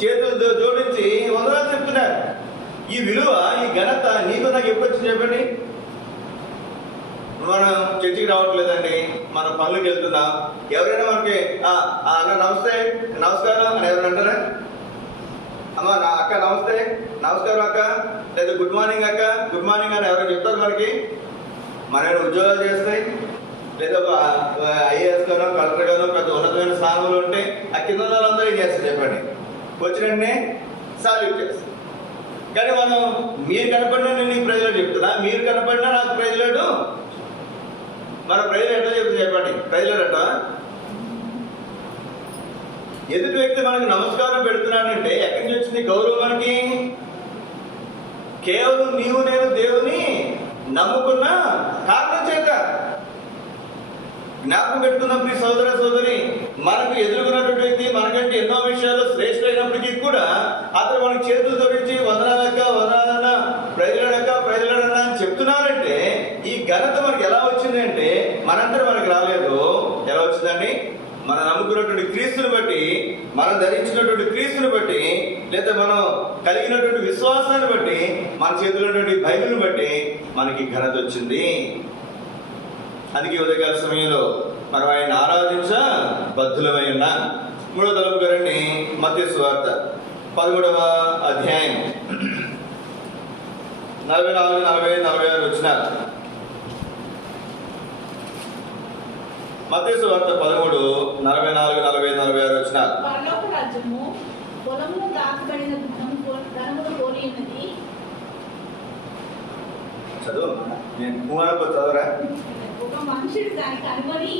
చేతులు జోడించి వందనాలు చెప్తున్నారు. ఈ విలువ, ఈ ఘనత నీకు నాకు ఎప్పుడు వచ్చింది చెప్పండి? మనం చర్చికి రావట్లేదండి, మన పనులకు వెళ్తున్నాం. ఎవరైనా మనకి అన్న నమస్తే, నమస్కారం అని ఎవరైనా అంటారా? అమ్మ నా అక్క నమస్తే, నమస్కారం అక్క, లేదా గుడ్ మార్నింగ్ అక్క, గుడ్ మార్నింగ్ అని ఎవరైనా చెప్తారు మనకి? మన ఉద్యోగాలు చేస్తాయి, లేదా ఐఏఎస్ గానో కలెక్టర్ గానో పెద్ద ఉన్నతమైన స్థానంలో ఉంటే ఆ కింద వాళ్ళందరూ ఏం చేస్తారు చెప్పండి? వచ్చినట్టే సాల్యూట్ చేస్తారు. కానీ మనం మీరు కనపడినా నేను నీకు ప్రైజ్లాడ్ చెప్తున్నా, మీరు కనపడినా నాకు ప్రైజ్లాడు. మన ప్రైజ్లాడ్ ఎట్లా చెప్తుంది చెప్పండి? ప్రైజ్లాడ్ అట ఎదుటి వ్యక్తి మనకు నమస్కారం పెడుతున్నాడంటే ఎక్కడి నుంచి వచ్చింది గౌరవం మనకి? కేవలం నీవు నేను దేవుని నమ్ముకున్న కారణం చేత. జ్ఞాపకం పెట్టుకున్నప్పుడు సోదర సోదరి, మనకు ఎదుర్కొన్నటువంటి వ్యక్తి మనకంటే ఎన్నో విషయాలు శ్రేష్ఠమైనప్పటికీ కూడా అతను మనకి చేతులు తొడిచి వందనాలక్క, వందనాలన్న, ప్రైజ్లాడక్క, ప్రైజ్లాడన్న అని చెప్తున్నారంటే ఈ ఘనత మనకి ఎలా వచ్చింది అంటే మనందరూ మనకి రాలేదు. ఎలా వచ్చిందండి? మనం నమ్ముకున్నటువంటి క్రీస్తుని బట్టి, మనం ధరించినటువంటి క్రీస్తుని బట్టి, లేదా మనం కలిగినటువంటి విశ్వాసాన్ని బట్టి, మన చేతిలో ఉన్నటువంటి బైబిల్ని బట్టి మనకి ఘనత వచ్చింది. అందుకే ఉదయకాల సమయంలో మనం ఆయన ఆరాధించ బద్ధులమై ఉన్నాం. 3వ తలుపు రండి, మత్తయి సువార్త 13వ అధ్యాయం 44, 40, 46 వచ్చినారు. మత్తయి సువార్త 13, 44, 40, 46 వచ్చినారు. పరలోక రాజ్యము పొలంలో దాచబడిన ధనమును పోలి ఉన్నది. చదువు, నేను కుమారప్ప చదవరా? ఒక మనుషుడు దాన్ని కనుగొని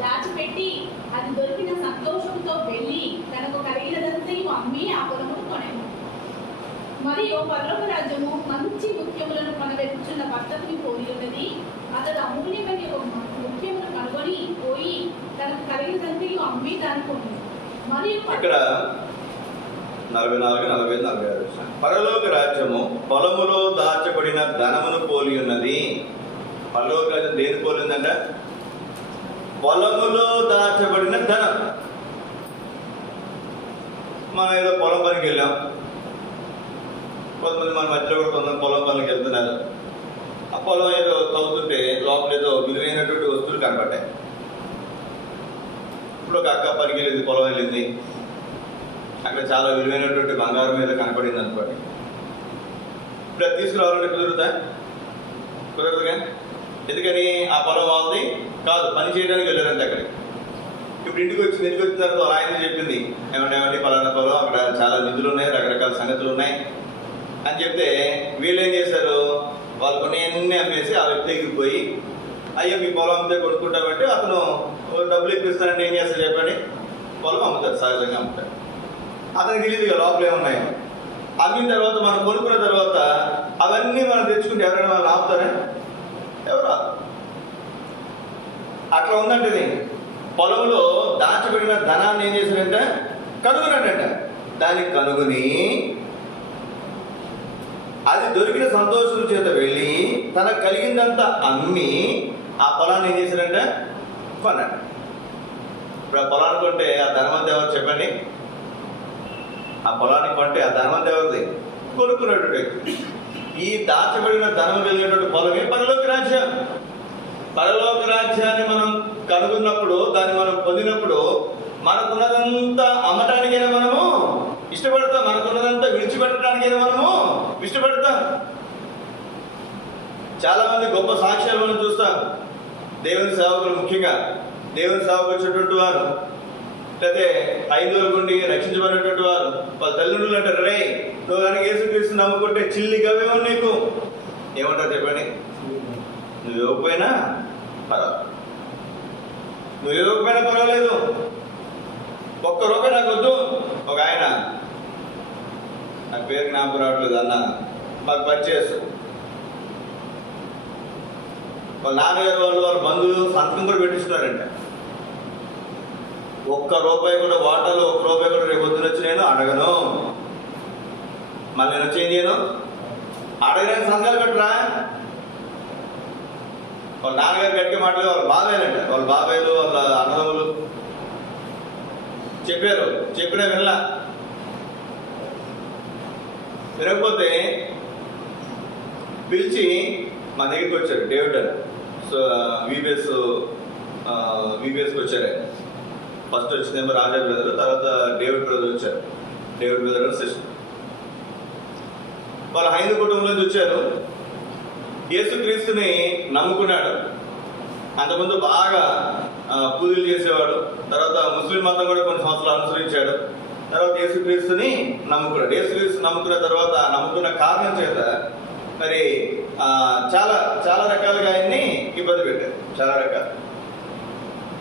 దాచిపెట్టి అది దొరికిన సంతోషంతో వెళ్ళి తనకు కలిగినదంతయు అమ్మి ఆ పొలమును కొనెను. మరియు పరలోక రాజ్యము మంచి ముఖ్యములను కొనవెచ్చుచున్న భర్తని పోలి ఉన్నది. అతడు అమూల్యమైన ఒక ముఖ్యమును కనుగొని పోయి తనకు కలిగినదంతయు అమ్మి దాన్ని కొనెను. మరియు ఇక్కడ 44, 45, 46 పరలోక రాజ్యము పొలములో దాచబడిన ధనమును పోలి ఉన్నది. పరలోక రాజ్యం దేని పోలి ఉందంట? పొలములో దాచబడిన ధనం. మనం ఏదో పొలం పనికి వెళ్ళాం, కొంతమంది మన మధ్యలో కూడా కొంతమంది పొలం పనికి వెళ్తున్నారు. ఆ పొలం ఏదో తవ్వుతుంటే లోపల ఏదో విలువైనటువంటి వస్తువులు కనపడ్డాయి. ఇప్పుడు ఒక అక్క పనికి వెళ్ళింది, పొలం వెళ్ళింది, అక్కడ చాలా విలువైనటువంటి బంగారం మీద కనపడింది అనుకోండి. ఇప్పుడు అది తీసుకురావాలంటే కుదరదుగా. ఎందుకని? ఆ పొలం వాళ్ళది కాదు, పని చేయడానికి వెళ్ళారంటే అక్కడికి. ఇప్పుడు ఇంటికి వచ్చిన తర్వాత ఆయన చెప్పింది, ఏమంటే పలానా పొలం, అక్కడ చాలా నిధులు ఉన్నాయి, రకరకాల సంగతులు ఉన్నాయి అని చెప్తే వీళ్ళు ఏం చేశారు? వాళ్ళు కొన్ని అన్నీ అమ్మేసి ఆ వ్యక్తి దగ్గరికి పోయి, అయ్యో మీ పొలం అమ్మితే కొనుక్కుంటామంటే అతను డబ్బులు ఇప్పిస్తానంటే ఏం చేస్తారు చెప్పండి? పొలం అమ్ముతారు, సహజంగా అమ్ముతారు. అతనికి తెలియదు ఇక లోపల ఏమున్నాయి. అమ్మిన తర్వాత మనం కొనుక్కున్న తర్వాత అవన్నీ మనం తెచ్చుకుంటే ఎవరైనా వాళ్ళు ఆపుతారా? ఎవరు? అట్లా ఉందంటే పొలంలో దాచబడిన ధనాన్ని ఏం చేశారంటే కనుగొన్నాడంట. దాన్ని కనుగొని అది దొరికిన సంతోషం చేత వెళ్ళి తనకు కలిగిందంతా అమ్మి ఆ పొలాన్ని ఏం చేశారంటే కొన్నాడు. ఇప్పుడు ఆ పొలాన్ని కొంటే ఆ ధనవంతం ఎవరు చెప్పండి? ఆ పొలాన్ని కొంటే ఆ ధనవంతం ఎవరిది? కొనుక్కున్నటువంటి వ్యక్తి. ఈ దాచబడిన ధనం వెళ్ళినటువంటి పొలమే పరలోక రాజ్యం. పరలోక రాజ్యాన్ని మనం కనుగొన్నప్పుడు, దాన్ని మనం పొందినప్పుడు మనకున్నదంతా అమ్మటానికైనా మనము ఇష్టపడతాం, మనకున్నదంతా విడిచిపెట్టడానికైనా మనము ఇష్టపడతాం. చాలా మంది గొప్ప సాక్ష్యాలు మనం చూస్తాం. దేవుని సేవకులు, ముఖ్యంగా దేవుని సేవకు వచ్చేటువంటి వారు, లేకపోతే ఐదుగురు గుండి రక్షించబడినటువంటి వారు, వాళ్ళ తల్లిదండ్రులు అంటారు, రే నువ్వు కనుక యేసుక్రీస్తు నమ్ముకుంటే చిల్లిగవేమో నీకు. ఏమంటారు చెప్పండి? నువ్వు ఇవ్వకపోయినా పర్వాలేదు, నువ్వు ఇవ్వకపోయినా పర్వాలేదు, ఒక్క రూపాయి నాకు వద్దు. ఒక ఆయన, నా పేరు జ్ఞాపకం రావట్లేదు, అన్న మాకు పర్చేస్ వాళ్ళ నాన్నగారు వాళ్ళ బంధువులు సంతకం కూడా పెట్టించుకున్నారంట. ₹1 కూడా వాటాలు, ₹1 కూడా రేపు పొద్దున వచ్చి నేను అడగను, మళ్ళీ నేను వచ్చి ఏం చేయను, అడగడానికి సంతకాలు పెట్టరా. వాళ్ళ నాన్నగారు గట్టిగా మాట్లాడే వాళ్ళ బాబాయ్లంట, వాళ్ళ బాబాయ్లు వాళ్ళ అన్నదమ్ములు చెప్పారు, చెప్పినా వినకపోతే పిలిచి మా దగ్గరికి వచ్చారు. డేవిడ్ అని, సో వీబీఎస్కి వచ్చారు. ఫస్ట్ వచ్చిందేమో రాజా బ్రదర్, తర్వాత డేవిడ్ బ్రదర్ వచ్చారు. డేవిడ్ బ్రదర్ సిస్టర్ వాళ్ళ హైందవ కుటుంబం నుంచి వచ్చారు. యేసుక్రీస్తుని నమ్ముకున్నాడు. అంతకుముందు బాగా పూజలు చేసేవాడు. తర్వాత ముస్లిం మతం కూడా కొన్ని సంవత్సరాలు అనుసరించాడు. తర్వాత యేసుక్రీస్తుని నమ్ముకున్నాడు. యేసుక్రీస్తు నమ్ముకున్న తర్వాత నమ్ముకున్న కారణం చేత మరి చాలా చాలా రకాలుగా ఆయన్ని ఇబ్బంది పెట్టారు, చాలా రకాలు.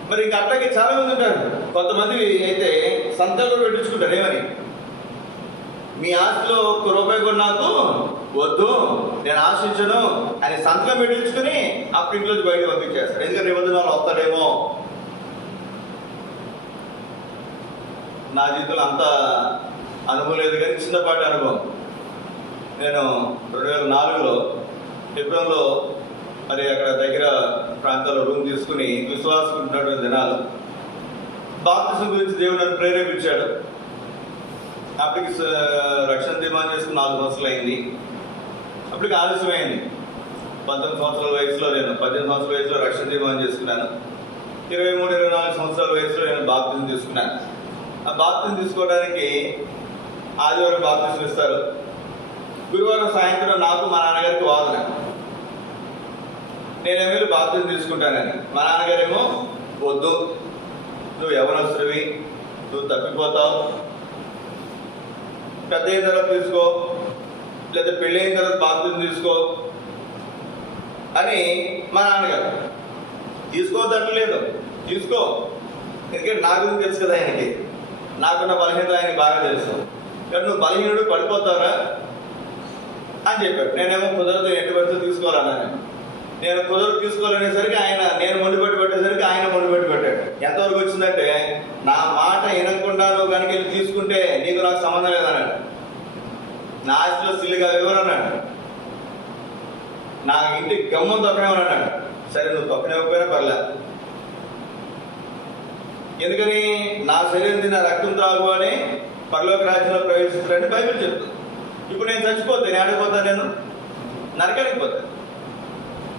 మరి ఇంకా అట్లాగే చాలా మంది ఉంటారు. కొంతమంది అయితే సంతకాలు పెట్టించుకుంటారు. ఏమని, మీ ఆస్తిలో ₹1 కూడా నాకు వద్దు, నేను ఆశించను అని సంతకం పెట్టించుకుని అప్పుడు ఇంట్లో బయట పంపించేస్తారు. ఎందుకంటే రేపు వాళ్ళు వస్తాడేమో. నా జీవితంలో అంత అనుభవం లేదు, కానీ చిన్నపాటి అనుభవం. నేను 2004లో ఫిబ్రవరిలో మరి అక్కడ దగ్గర ప్రాంతాల్లో రూమ్ తీసుకుని విశ్వాసం ఉన్నటువంటి దినాలు బాప్తిజం గురించి దేవుడు నన్ను ప్రేరేపించాడు. అప్పటికి రక్షణ తీర్మానం చేసుకుని 4 సంవత్సరాలు అయింది. అప్పటికి ఆలస్యమైంది. 19 సంవత్సరాల వయసులో నేను 18 సంవత్సరాల వయసులో రక్షణ తీర్మానం చేసుకున్నాను. 23-24 సంవత్సరాల వయసులో నేను బాప్తిజం తీసుకున్నాను. ఆ బాప్తిజం తీసుకోవడానికి ఆదివారం బాప్తిజం ఇస్తారు. గురువారం సాయంత్రం నాకు మా నాన్నగారికి వాదన, నేనేమో బాప్తిజం తీసుకుంటానని. మా నాన్నగారేమో వద్దు, నువ్వు యవనస్తుడివి, నువ్వు తప్పిపోతావు, పెద్ద అయిన తర్వాత తీసుకో, లేదా పెళ్ళి అయిన తర్వాత బాప్తిజం తీసుకో అని మా నాన్నగారు. తీసుకోవద్దట్లేదు, తీసుకో, ఎందుకంటే నా గురించి తెలుసు కదా ఆయనకి, నాకున్న బలహీనత ఆయనకి బాగా తెలుసు. కానీ నువ్వు బలహీనుడు పడిపోతావురా అని చెప్పాడు. నేనేమో కుదరదు, ఎట్టి పడితే తీసుకోవాలన్నాను. నేను కుదరదు తీసుకోవాలనేసరికి ఆయన, నేను మొండిపెట్టి పెట్టేసరికి ఆయన మొండిపెట్టి పెట్టాడు. ఎంతవరకు వచ్చిందంటే, నా మాట వినకుండా నువ్వు కనుక వెళ్ళి తీసుకుంటే నీకు నాకు సంబంధం లేదన్నాడు. నా ఆస్తిలో సిల్లుగా ఇవ్వనన్నాడు. నా ఇంటికి గమ్మం తొక్కనేమన్నాడు. సరే నువ్వు తొక్కనివ్వకపోయినా పర్లే, ఎందుకని నా శరీరం తిన్న రక్తం త్రాగు అని పరలోక రాజ్యంలో ప్రవేశిస్తారని బైబిల్ చెప్తుంది. ఇప్పుడు నేను చచ్చిపోతే నేను ఆడిపోతాను, నేను నరకానికి పోతాను.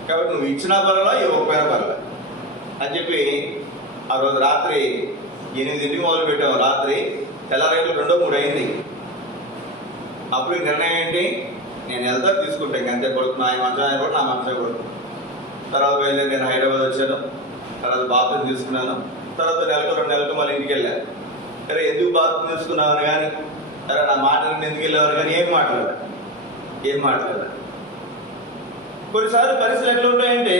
కాబట్టి నువ్వు ఇచ్చినా పర్వాలా, ఇవ్వకపోయినా పర్వాలా అని చెప్పి ఆ రోజు రాత్రి 8ంటికి మొదలు పెట్టాము. రాత్రి తెల్లారైతే 2-3 అయింది. అప్పుడు నిర్ణయం ఏంటి, నేను వెళ్తా తీసుకుంటాను అంతే, కొడుకున్నా ఆయన మంచం, ఆయన కూడా నా మంచం కొడుకు. తర్వాత బయలుదేరి నేను హైదరాబాద్ వచ్చాను. తర్వాత బాప్తిజం తీసుకున్నాను. తర్వాత 1-2 నెలలకు మళ్ళీ ఇంటికి వెళ్ళాను. సరే ఎందుకు బాప్తిజం తీసుకున్నామని కానీ, సరే నా మాటలను ఎందుకు వెళ్ళేవారు కానీ ఏం మాట్లాడలేదు. కొన్నిసార్లు పరిస్థితులు ఎట్లా ఉంటాయంటే,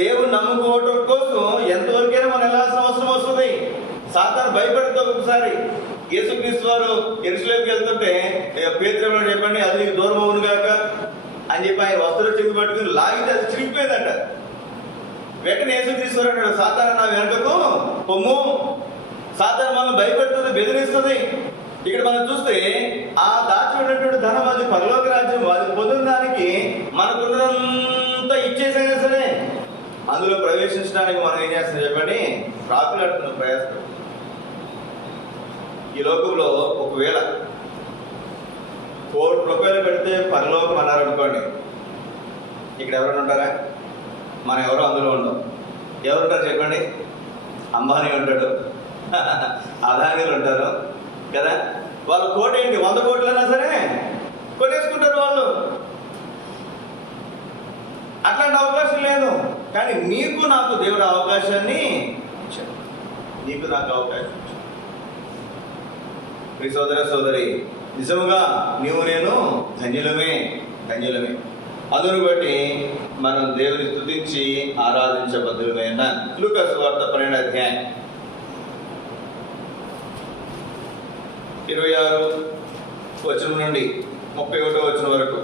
దేవుడు నమ్ముకోవటం కోసం ఎంతవరకైనా మనం వెళ్ళాల్సిన అవసరం వస్తుంది. సాతాను భయపడుతుంది. ఒకసారి యేసుక్రీస్తు వారు యెరూషలేముకి వెళ్తుంటే పేతురు చెప్పండి, అది నీకు దూరం అవును గాక అని చెప్పి ఆయన వస్త్రం చెంగు పట్టుకుని లాగితే అది చిరిగిపోయిందంట. వెంటనే యేసుక్రీస్తు వారు అన్నాడు, సాతాను నా వెనకకు పొమ్ము. సాతాను మనం భయపెడుతుంది, బెదిరిస్తుంది. ఇక్కడ మనం చూస్తే ఆ దాచి ఉన్నటువంటి ధనం, అది పరలోక రాజ్యం, అది పొందిన దానికి మనకున్నంతా ఇచ్చేసైనా సరే అందులో ప్రవేశించడానికి మనం ఏం చేస్తాం చెప్పండి, ప్రాకులాడుతున్నాం, ప్రయాసపడుతున్నాం. ఈ లోకంలో ఒకవేళ ₹1,00,00,000 పెడితే పరలోకం అన్నారనుకోండి, ఇక్కడ ఎవరైనా ఉంటారా? మనం ఎవరో అందులో ఉండం. ఎవరుంటారు చెప్పండి? అంబానీ ఉంటాడు, అదానీలు ఉంటారు కదా. వాళ్ళ కోట ఏంటి, 100 కోట్లైనా సరే కొనేసుకుంటారు వాళ్ళు. అట్లాంటి అవకాశం లేదు. కానీ నీకు నాకు దేవుడు అవకాశాన్ని ఇచ్చాడు. నీకు నాకు అవకాశం ఇచ్చాడు. ప్రియ సోదర సోదరి, నిజముగా నీవు నేను ధన్యులమే. అందును బట్టి మనం దేవుని స్తుతించి ఆరాధించబద్దులమే. లూకా సువార్త 12వ అధ్యాయం 26వ వచనం నుండి 31వ వచనం వరకు.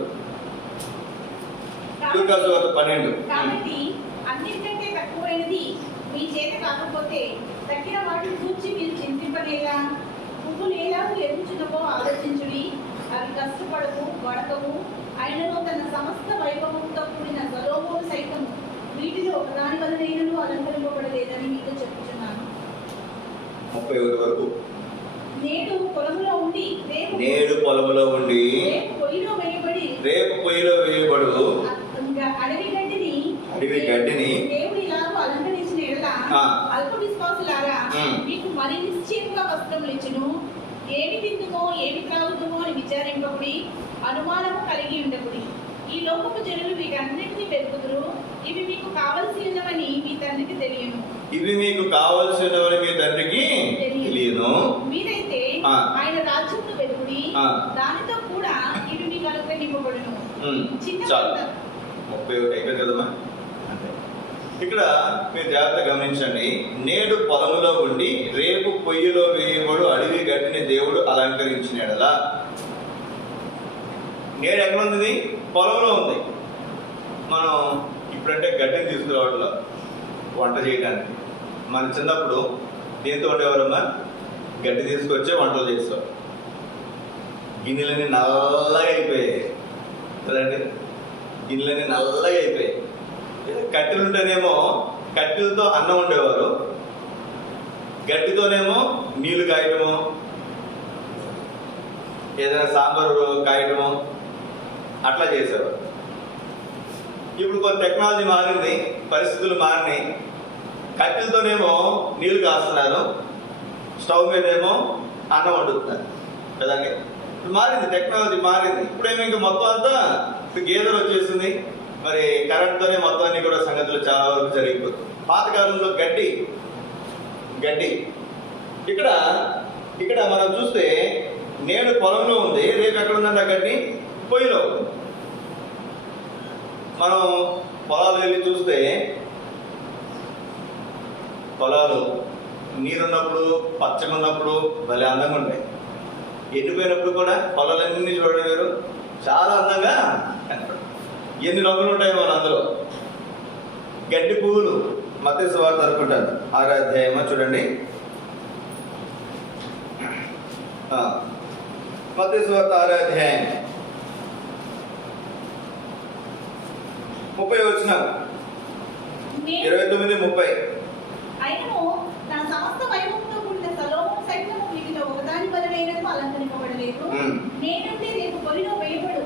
లూకా సువార్త 12. కాబట్టి కాకపోతే తక్కిన వాటిని కూర్చి మీరు చింతింపలేదా? పువ్వులు ఎలాగూ ఎదుగుచున్నవో ఆలోచించుడి. అవి కష్టపడవు, వడకవు. ఆయనను తన సమస్త వైభవంతో కూడిన సొలొమోను సైతము వీటిలో ఒకదాని వలనైనను అలంకరింపబడలేదని మీకు చెప్పుచున్నాను. 31 వరకు. నేడు పొలములో ఉండి రేపు పొయ్యిలో వేయబడు అడవి గడ్డిని దేవుడు ఇలాగూ అలంకరించిన ఎడల అల్ప విశ్వాసులారా, మీకు మరి నిశ్చయంగా వస్త్రములు ఇచ్చును. ఏమి తిందుమో ఏమి త్రాగుదుమో అని విచారింపకుడి, అనుమానము కలిగి ఉండకుడి. ఈ లోకపు జనులు వీటన్నిటిని వెతుకుదురు. ఇవి మీకు కావలసినవని మీ తండ్రికి తెలియను. మీరైతే ఆయన రాజ్యమును వెతుకుడి, దానితో కూడా ఇవి మీకు అనుగ్రహింపబడును. ఇక్కడ మీరు జాగ్రత్త గమనించండి. నేడు పొలములో ఉండి రేపు పొయ్యిలో వేయబడు అడవి గడ్డిని దేవుడు అలంకరించినలా. నేడు ఎక్కడ ఉంది? పొలంలో ఉంది. మనం ఇప్పుడంటే గడ్డిని తీసుకురావడంలో వంట చేయడానికి. మన చిన్నప్పుడు దేంతో ఉండేవారమ్మా? గడ్డి తీసుకొచ్చే వంటలు చేస్తాం. గిన్నెలన్నీ నల్లగా అయిపోయాయి కదండి, గిన్నెలన్నీ నల్లగా అయిపోయాయి. కట్టెలు ఉంటేనేమో కట్టెలతో అన్నం ఉండేవారు, గడ్డితోనేమో నీళ్లు కాయటము, ఏదైనా సాంబారు కాయటము అట్లా చేసేవారు. ఇప్పుడు కొంత టెక్నాలజీ మారింది, పరిస్థితులు మారినాయి. కట్టెలతోనేమో నీళ్లు కాస్తున్నారు, స్టవ్ మీదేమో అన్నం వండుతున్నారు కదండి. మారింది, టెక్నాలజీ మారింది. ఇప్పుడేమో ఇంకా మొత్తం అంతా గేదెలు వచ్చేసింది. మరి కరెంట్తోనే మొత్తం అన్ని కూడా సంగతులు చాలా వరకు జరిగిపోతుంది. పాతకాలంలో గడ్డి ఇక్కడ మనం చూస్తే నేడు పొలంలో ఉంది, రేపు ఎక్కడ ఉందంటే ఆ గడ్డి పొయ్యిలో ఉంది. మనం పొలాలు వెళ్ళి చూస్తే పొలాలు నీరున్నప్పుడు పచ్చగా ఉన్నప్పుడు భలే అందంగా ఉంటాయి. ఎండిపోయినప్పుడు కూడా పొలాలన్నీ చూడడం వేరు, చాలా అందంగా కనపడతాయి. ఎన్ని రంగులు ఉంటాయి మన అందులో. గడ్డి పువ్వులు మత్తయి సువార్త అనుకుంటాను 6వ అధ్యాయమో చూడండి. మత్తయి సువార్త 6వ అధ్యాయం 30 వచనం 29-30. అయినను తన సమస్త వైభవంతో కూడిన సొలొమోను సైతము వీటిలో ఒకదాని వలనైనను అలంకరింపబడలేదు. నేనంటే రేపు పొయ్యిలో వేయబడు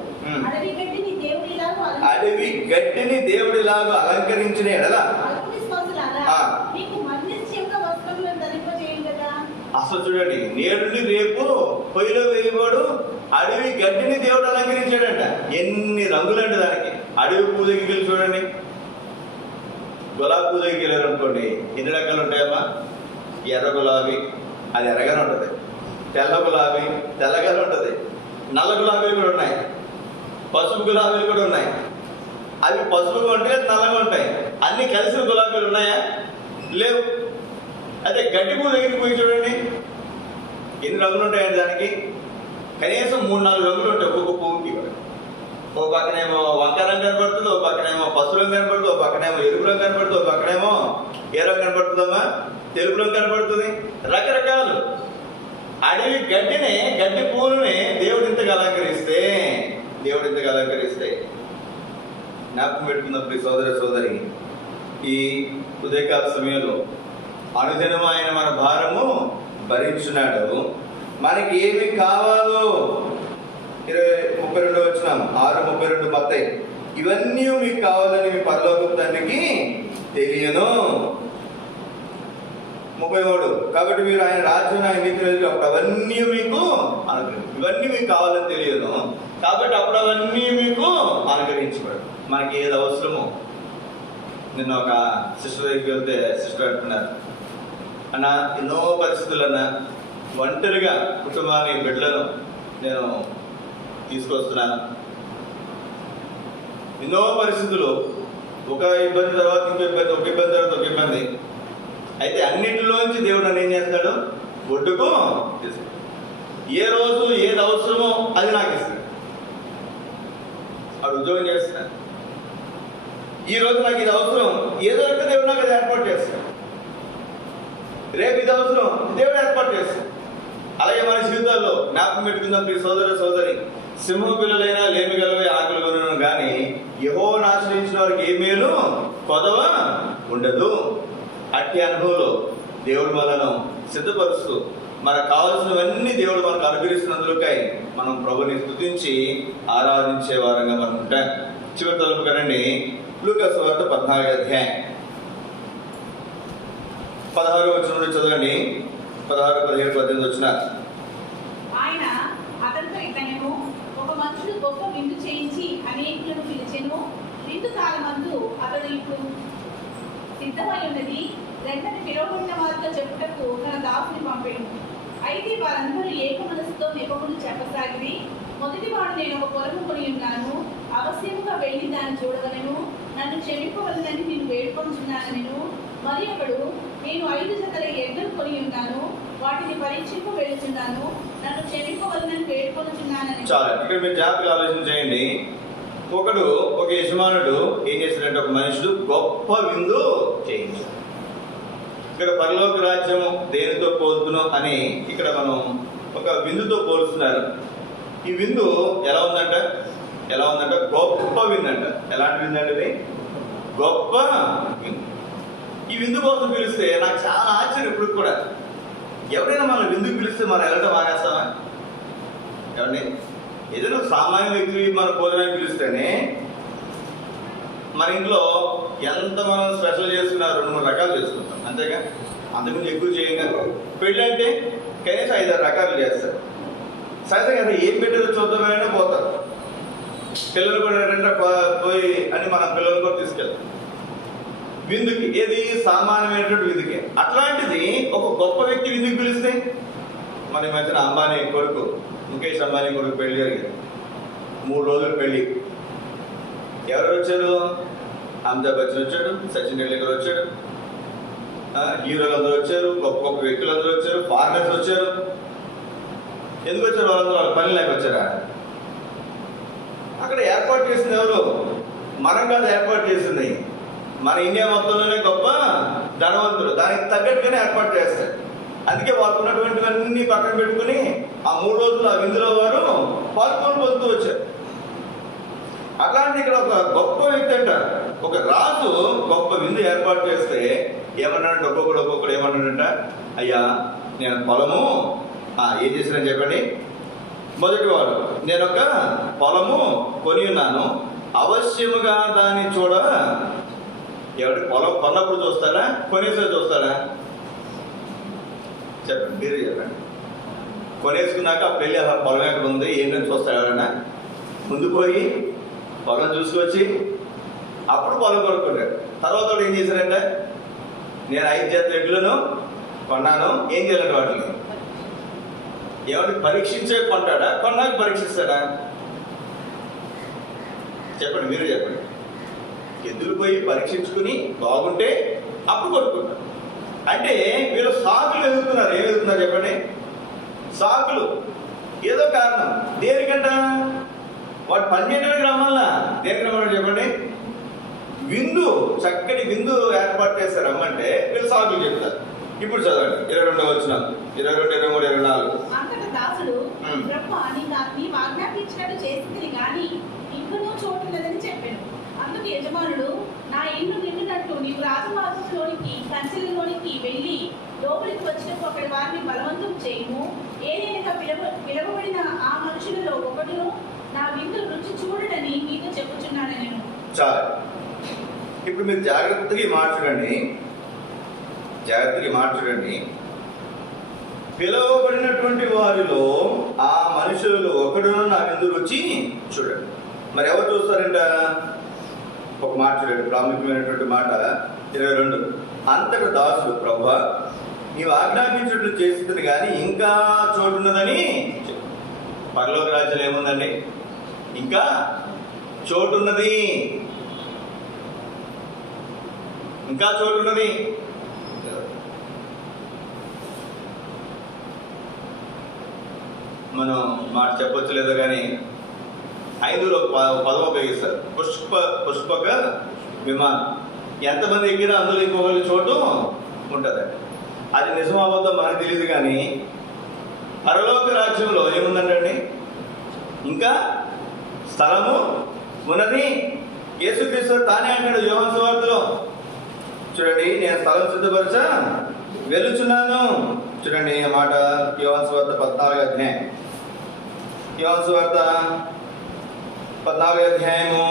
అడవి గడ్డిని దేవుడిలాగా అలంకరించిన ఎడల అసలు చూడండి, నేడు రేపు పొయ్యిలో వేయబడు అడవి గడ్డిని దేవుడు అలంకరించాడంట. ఎన్ని రంగులండి దానికి. అడవి పూజ దగ్గరికి వెళ్ళి చూడండి, గులాబీ పూజ దగ్గరికి వెళ్ళారు అనుకోండి, ఎన్ని రకాలు ఉంటాయమ్మా? ఎర్ర గులాబీ, అది ఎర్రగానే ఉంటుంది. తెల్ల గులాబీ తెల్లగానే ఉంటుంది. నల్ల గులాబీలు కూడా ఉన్నాయి, పసుపు గులాబీలు కూడా ఉన్నాయి. అవి పసుపుగా ఉంటాయి, నల్లగా ఉంటాయి. అన్ని కలిసిన గులాబీలు ఉన్నాయా? లేవు. అదే గడ్డి పువ్వు దగ్గరికి పోయి చూడండి, ఎన్ని రంగులు ఉంటాయండి దానికి? కనీసం 3-4 రంగులు ఉంటాయి ఒక్కొక్క పువ్వుకి. ఓ పక్కనేమో వంక రంగు కనపడుతుంది, ఓ పక్కనేమో పసుపు రంగు కనపడుతుంది, ఓ పక్కనేమో ఎరుపు రంగు కనపడుతుంది, ఓ పక్కనేమో ఏ రంగు కనపడుతుందమ్మా? తెలుపు రంగు కనపడుతుంది. రకరకాలు. అడవి గడ్డిని, గడ్డి పువ్వులని దేవుడు ఇంతగా అలంకరిస్తే జ్ఞాపకం పెట్టుకున్నప్పుడు సోదర సోదరి, ఈ ఉదయకాల సమయంలో అనుదినం ఆయన మన భారము భరించున్నాడు. మనకి ఏమి కావాలో 32 వచనం 6:32 మత్తయి, ఇవన్నీ మీకు కావాలని మీ పరలోకపు తండ్రికి తెలియను. 33, కాబట్టి మీరు ఆయన రాజ్యం ఆయన నీతి అప్పుడు అవన్నీ మీకు ఇవన్నీ మీకు కావాలని తెలియను, కాబట్టి అప్పుడు అవన్నీ మీకు అనుగ్రహించబడు. మనకి ఏది అవసరమో. నిన్న ఒక సిస్టర్ దగ్గరికి వెళ్తే సిస్టర్ అంటున్నారు, అన్న ఎన్నో పరిస్థితులన్నా ఒంటరిగా కుటుంబాన్ని బిడ్డలను నేను తీసుకొస్తున్నాను. ఎన్నో పరిస్థితులు, ఒక ఇబ్బంది తర్వాత ఇంకో ఇబ్బంది, ఒక ఇబ్బంది తర్వాత ఒక ఇబ్బంది. అయితే అన్నింటిలోంచి దేవుడు నన్ను ఏం చేస్తాడు? ఒడ్డుకు తీసుకుంటాడు. ఏ రోజు ఏది అవసరమో అది నాకు ఇస్తాడు. వాడు ఉద్యోగం చేస్తున్నాడు, ఈ రోజు నాకు ఇది అవసరం, ఏదో ఒక దేవుడు నాకు అది ఏర్పాటు చేస్తాడు. రేపు ఇది అవసరం, దేవుడు ఏర్పాటు చేస్తాడు. అలాగే మన జీవితాల్లో జ్ఞాపకం పెట్టుకుందాం ప్రియ సోదర సోదరి, సింహం పిల్లలైనా లేమి గలవే ఆకలి కొనను కానీ యెహోవాను ఆశ్రయించిన వారికి ఏ మేలు కొదవ ఉండదు. అట్టి అనుభవంలో దేవుడు మనను సిద్ధపరుస్తూ మనకు కావాల్సినవన్నీ దేవుడు మనకు అనుగ్రహిస్తున్నందుకై మనం ప్రభుని స్తుతించి ఆరాధించే వారంగా మనం ఉంటాం. చివరి తలుపు కనండి, లూకా సువార్త 14వ అధ్యాయం 16వ వచనం చదవండి. 16, 17, 18 వచ్చిన ఆయన అతనితో ఇతను ఒక మనుషుడు గొప్ప విందు చేయించి అనేకులను పిలిచెను. విందు కాలమందు అతడు ఇప్పుడు సిద్ధమై ఉన్నది, వెంటనే పిలువబడిన వారితో చెప్పుటకు తన దాసుని పంపెను. అయితే వారందరూ ఏక మనసుతో నిపములు చెప్పసాగిరి. మొదటివాడు, నేను ఒక పొలము కొని ఉన్నాను, అవశ్యముగా వెళ్ళి దాన్ని చూడవలను, నన్ను క్షమింపవలనని నేను వేడుకొంచున్నాను. మరి ఒకడు, నేను 5 జతల ఎడ్లను కొని ఉన్నాను, వాటిని పరీక్షింప వెళుతున్నాను, నన్ను క్షమింపవలనని వేడుకొంచున్నానని. చాలా ఇక్కడ మీరు జాగ్రత్తగా ఆలోచన చేయండి. ఒకడు, ఒక యజమానుడు ఏం చేశాడంటే, ఒక మనుషుడు గొప్ప విందు చేయించాడు. ఇక్కడ పరలోక రాజ్యము దేనితో పోల్చును అని ఇక్కడ మనం ఒక విందుతో పోలుస్తున్నారు. ఈ విందు ఎలా ఉందంట గొప్ప విందు అంట. ఎలాంటి విందు అంటే ఇది గొప్ప విందు. ఈ విందు కోసం పిలిస్తే నాకు చాలా ఆశ్చర్యం. ఇప్పుడు కూడా ఎవరైనా మనం విందుకు పిలిస్తే మనం వెళ్ళడం మానేస్తామా? ఏమండి, ఏదైనా సామాన్య వ్యక్తి మన భోజనానికి పిలిస్తేనే మన ఇంట్లో ఎంత మనం స్పెషల్ చేసుకున్నా 2-3 రకాలు చేసుకుంటాం, అంతేగా? అంతకుముందు ఎక్కువ చేయంగా. పెళ్ళి అంటే కనీసం 5-6 రకాలు చేస్తారు. సహజంగా అసలు ఏం పెట్టేదో చూద్దామైనా పోతారు. పిల్లలు కూడా పోయి అని మన పిల్లలు కూడా తీసుకెళ్తాం విందుకి. ఏది సామాన్యమైనటువంటి విందుకి. అట్లాంటిది ఒక గొప్ప వ్యక్తి విందుకు పిలిస్తే, మన ఈ మధ్యన అంబానీ కొడుకు, ముఖేష్ అంబానీ కొడుకు పెళ్లి జరిగింది. 3 రోజులు పెళ్లి. ఎవరు వచ్చారు? అమితాబ్ బచ్చన్ వచ్చాడు, సచిన్ టెండూల్కర్ వచ్చాడు, హీరోలు అందరూ వచ్చారు, గొప్ప గొప్ప వ్యక్తులు అందరూ వచ్చారు, ఫారినర్స్ వచ్చారు. ఎందుకు వచ్చారు వాళ్ళందరూ? వాళ్ళ పని లేక వచ్చారా? అక్కడ ఏర్పాటు చేసింది ఎవరు? మనం కాదు ఏర్పాటు చేసింది. మన ఇండియా మొత్తంలోనే గొప్ప ధనవంతులు దానికి తగ్గట్టుగానే ఏర్పాటు చేస్తారు. అందుకే వారికి ఉన్నటువంటివన్నీ పక్కన పెట్టుకుని ఆ 3 రోజులు ఆ విందులో వారు పాల్గొని పొందుతూ వచ్చారు. అట్లాంటి ఇక్కడ ఒక గొప్ప వ్యక్తి అంట, ఒక రాజు గొప్ప విందు ఏర్పాటు చేస్తే ఏమన్నాడంటే, ఒక్కొక్కడు ఏమన్నాడంట, అయ్యా నేను పొలము ఏం చేశానని చెప్పండి. మొదటి వాడు, నేను ఒక పొలము కొని ఉన్నాను, అవశ్యముగా దాన్ని చూడ. ఎవరి పొలం కొన్నప్పుడు చూస్తాడా, కొనేసే చూస్తాడా? చెప్పండి, మీరు చెప్పండి. కొనేసుకున్నాక పెళ్ళి పొలం ఎక్కడ ఉంది ఏంటని చూస్తాడు ఎవరైనా? ముందు పోయి పొలం చూసుకొచ్చి అప్పుడు పొలం కొనుక్కుంటాడు. తర్వాత ఏం చేశారంటే, నేను 5 జతల ఎడ్లను కొన్నాను, ఏం చేయాలంటే వాటిని ఎవరిని పరీక్షించే కొంటాడా, కొన్నాక పరీక్షిస్తాడా? చెప్పండి, మీరు చెప్పండి. ఎద్దులు పోయి పరీక్షించుకుని బాగుంటే అప్పుడు కొనుక్కుంటారు. అంటే వీళ్ళు సాకులు ఎదుగుతున్నారు. ఏం ఎదుగుతున్నారు చెప్పండి? సాకులు. ఏదో కారణం. దేనికంట? వాడు పనిచేయడానికి రమ్మల్లా. దేనికి రమ్మన్నాడు చెప్పండి? విందు, చక్కటి విందు ఏర్పాటు చేస్తారు రమ్మంటే వీళ్ళు సాకులు చెప్తారు. ఇప్పుడు చదవండి 22వ వచనం, 22, 23, 24. అంతట దాసుడు, ప్రభువా, నీవు ఆజ్ఞాపించినట్టు చేసింది కానీ ఇంకనూ చోటు లేదని చెప్పాను. అందుకు యజమానుడు, నా ఇల్లు నిండినట్టు నీవు రాజవాసంలోనికి కంచెలలోనికి వెళ్ళి లోపలికి వచ్చినప్పుడు అక్కడి వారిని బలవంతం చేయము. ఏదైనా పిలవబడిన ఆ మనుషులలో ఒకడును నా విందు రుచి చూడడని మీతో చెప్పుచున్నాను నేను. చాలు. ఇప్పుడు మీరు జాగ్రత్తగా మార్చడండి. పిలువబడినటువంటి వారిలో ఆ మనుషులలో ఒకడును నా విందు రుచి చూడండి. మరి ఎవరు చూస్తారంట? ఒక మాట చూడండి, ప్రాముఖ్యమైనటువంటి మాట 22. అంతట దాసుడు, ప్రభువా, నీవు ఆజ్ఞాపించినట్లు చేస్తుంది కానీ ఇంకా చోటున్నదని. పరలోక రాజ్యంలో ఏముందండి? ఇంకా చోటున్నది, ఇంకా చోటున్నది. మనం మాట చెప్పొచ్చు లేదో కానీ 5లో పదం ఉపయోగిస్తారు. పుష్పక విమానం. ఎంతమంది ఎక్కినా అందులో ఇంకొకరి చోటు ఉంటుందండి. అది నిజం అబద్ధం మనకు తెలియదు, కానీ పరలోక రాజ్యంలో ఏముందంటండి? ఇంకా స్థలము ఉన్నది. యేసుక్రీస్తు తానే అంటాడు యోహాను సువార్తలో, చూడండి, నేను స్థలం సిద్ధపరచా వెలుచున్నాను. చూడండి ఆ మాట, యోహాను సువార్త 14వ అధ్యాయం. యోహాను సువార్త 14వ అధ్యాయము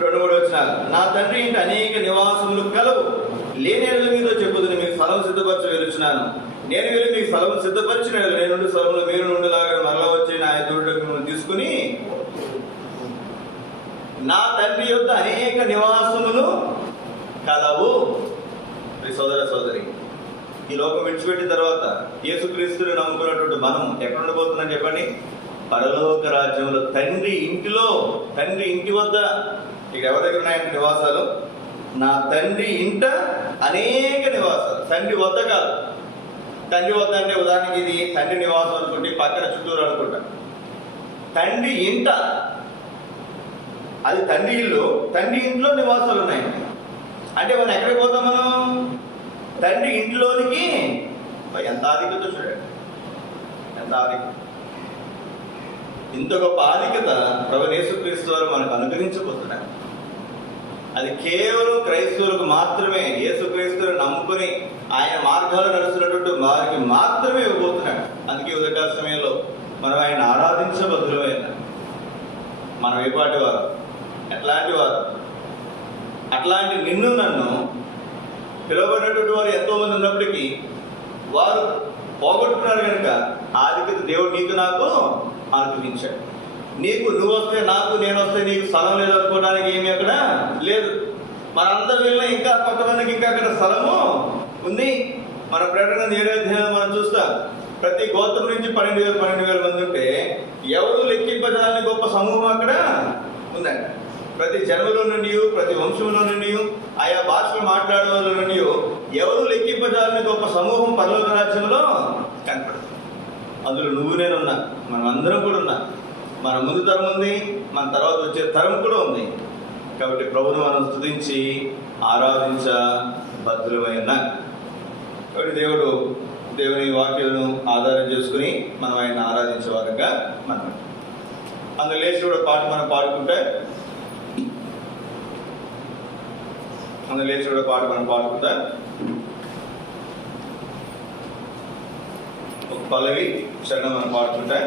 2-3 వచనాలు. నా తండ్రి ఇంటి అనేక నివాసములు కలవు, లేని ఎడల మీతో చెప్పుదును, మీకు స్థలం సిద్ధపరచ వెలుచున్నాను. నేను వెళ్ళి మీకు స్థలం సిద్ధపరిచిన నేను స్థలంలో మీరు నుండిలాగా మరలా వచ్చి నా ఎదురుటకు మిమ్మల్ని తీసుకుని నా తండ్రి యొక్క అనేక నివాసములు కలవు. సోదర సోదరి, ఈ లోకం విడిచిపెట్టిన తర్వాత యేసుక్రీస్తుని నమ్ముకున్నటువంటి మనం ఎక్కడ ఉండబోతున్నాం చెప్పండి? పరలోక రాజ్యంలో, తండ్రి ఇంటిలో, తండ్రి ఇంటి వద్ద. ఇక ఎవరి దగ్గర ఉన్నాయంటే నివాసాలు? నా తండ్రి ఇంట అనేక నివాసాలు. తండ్రి వద్ద కాదు. తండ్రి వద్ద అంటే ఉదాహరణకి ఇది తండ్రి నివాసం అనుకుంటే పక్కన చుట్టూరు అనుకుంటా. తండ్రి ఇంట, అది తండ్రి ఇల్లు, తండ్రి ఇంట్లో నివాసాలు ఉన్నాయి. అంటే మనం ఎక్కడికి పోతాం? మనం తండ్రి ఇంట్లోనికి. ఎంత ఆధిక్యత చూడండి, ఎంత ఆధిక్యత! ఇంత గొప్ప ఆధిక్యత ప్రభువు యేసుక్రీస్తు వారు మనకు అనుగ్రహించబోతున్నారు. అది కేవలం క్రైస్తవులకు మాత్రమే, యేసుక్రీస్తుని నమ్ముకుని ఆయన మార్గాలు నడుస్తున్నటువంటి వారికి మాత్రమే ఇవ్వబోతున్నాడు. అందుకే ఉదయకాల సమయంలో మనం ఆయన ఆరాధించబద్దులమైన మనం ఏపాటి వారు, ఎట్లాంటి వారు? అట్లాంటి నిన్ను నన్ను పిలువబడినటువంటి వారు ఎంతో మంది ఉన్నప్పటికీ వారు పోగొట్టుకున్నారు కనుక ఆధిక్యత దేవుడు నీకు నాకు అనుగ్రహించాడు. నీకు నువ్వు వస్తే నాకు, నేను వస్తే నీకు స్థలం లేదు అనుకోవడానికి ఏమీ అక్కడ లేదు. మనందరి వెళ్ళినా ఇంకా కొంతమందికి ఇంకా అక్కడ స్థలము ఉంది. మన ప్రకటన 7వ అధ్యాయంలో మనం చూస్తాం, ప్రతి గోత్రం నుంచి 12,000 మంది ఉంటే ఎవరు లెక్కింపజాలని గొప్ప సమూహం అక్కడ ఉందండి. ప్రతి జన్మలో నుండి, ప్రతి వంశంలో నుండి, ఆయా భాషలు మాట్లాడే వాళ్ళ నుండి ఎవరు లెక్కింపజాలని గొప్ప సమూహం పరలోక రాజ్యంలో కనపడుతుంది. అందులో నువ్వు నేనున్నా, మనం అందరం కూడా ఉన్నా. మన ముందు తరం ఉంది, మన తర్వాత వచ్చే తరం కూడా ఉంది. కాబట్టి ప్రభువును మనం స్తుతించి ఆరాధించ బద్దులమైన. కాబట్టి దేవుని వాక్యాలను ఆధారం చేసుకుని మనం ఆయన ఆరాధించే వారంగా మనం అందులో లేచి కూడా పాట మనం పాడుకుంటే, ఒక పల్లవి చరణం మనం పాడుకుంటే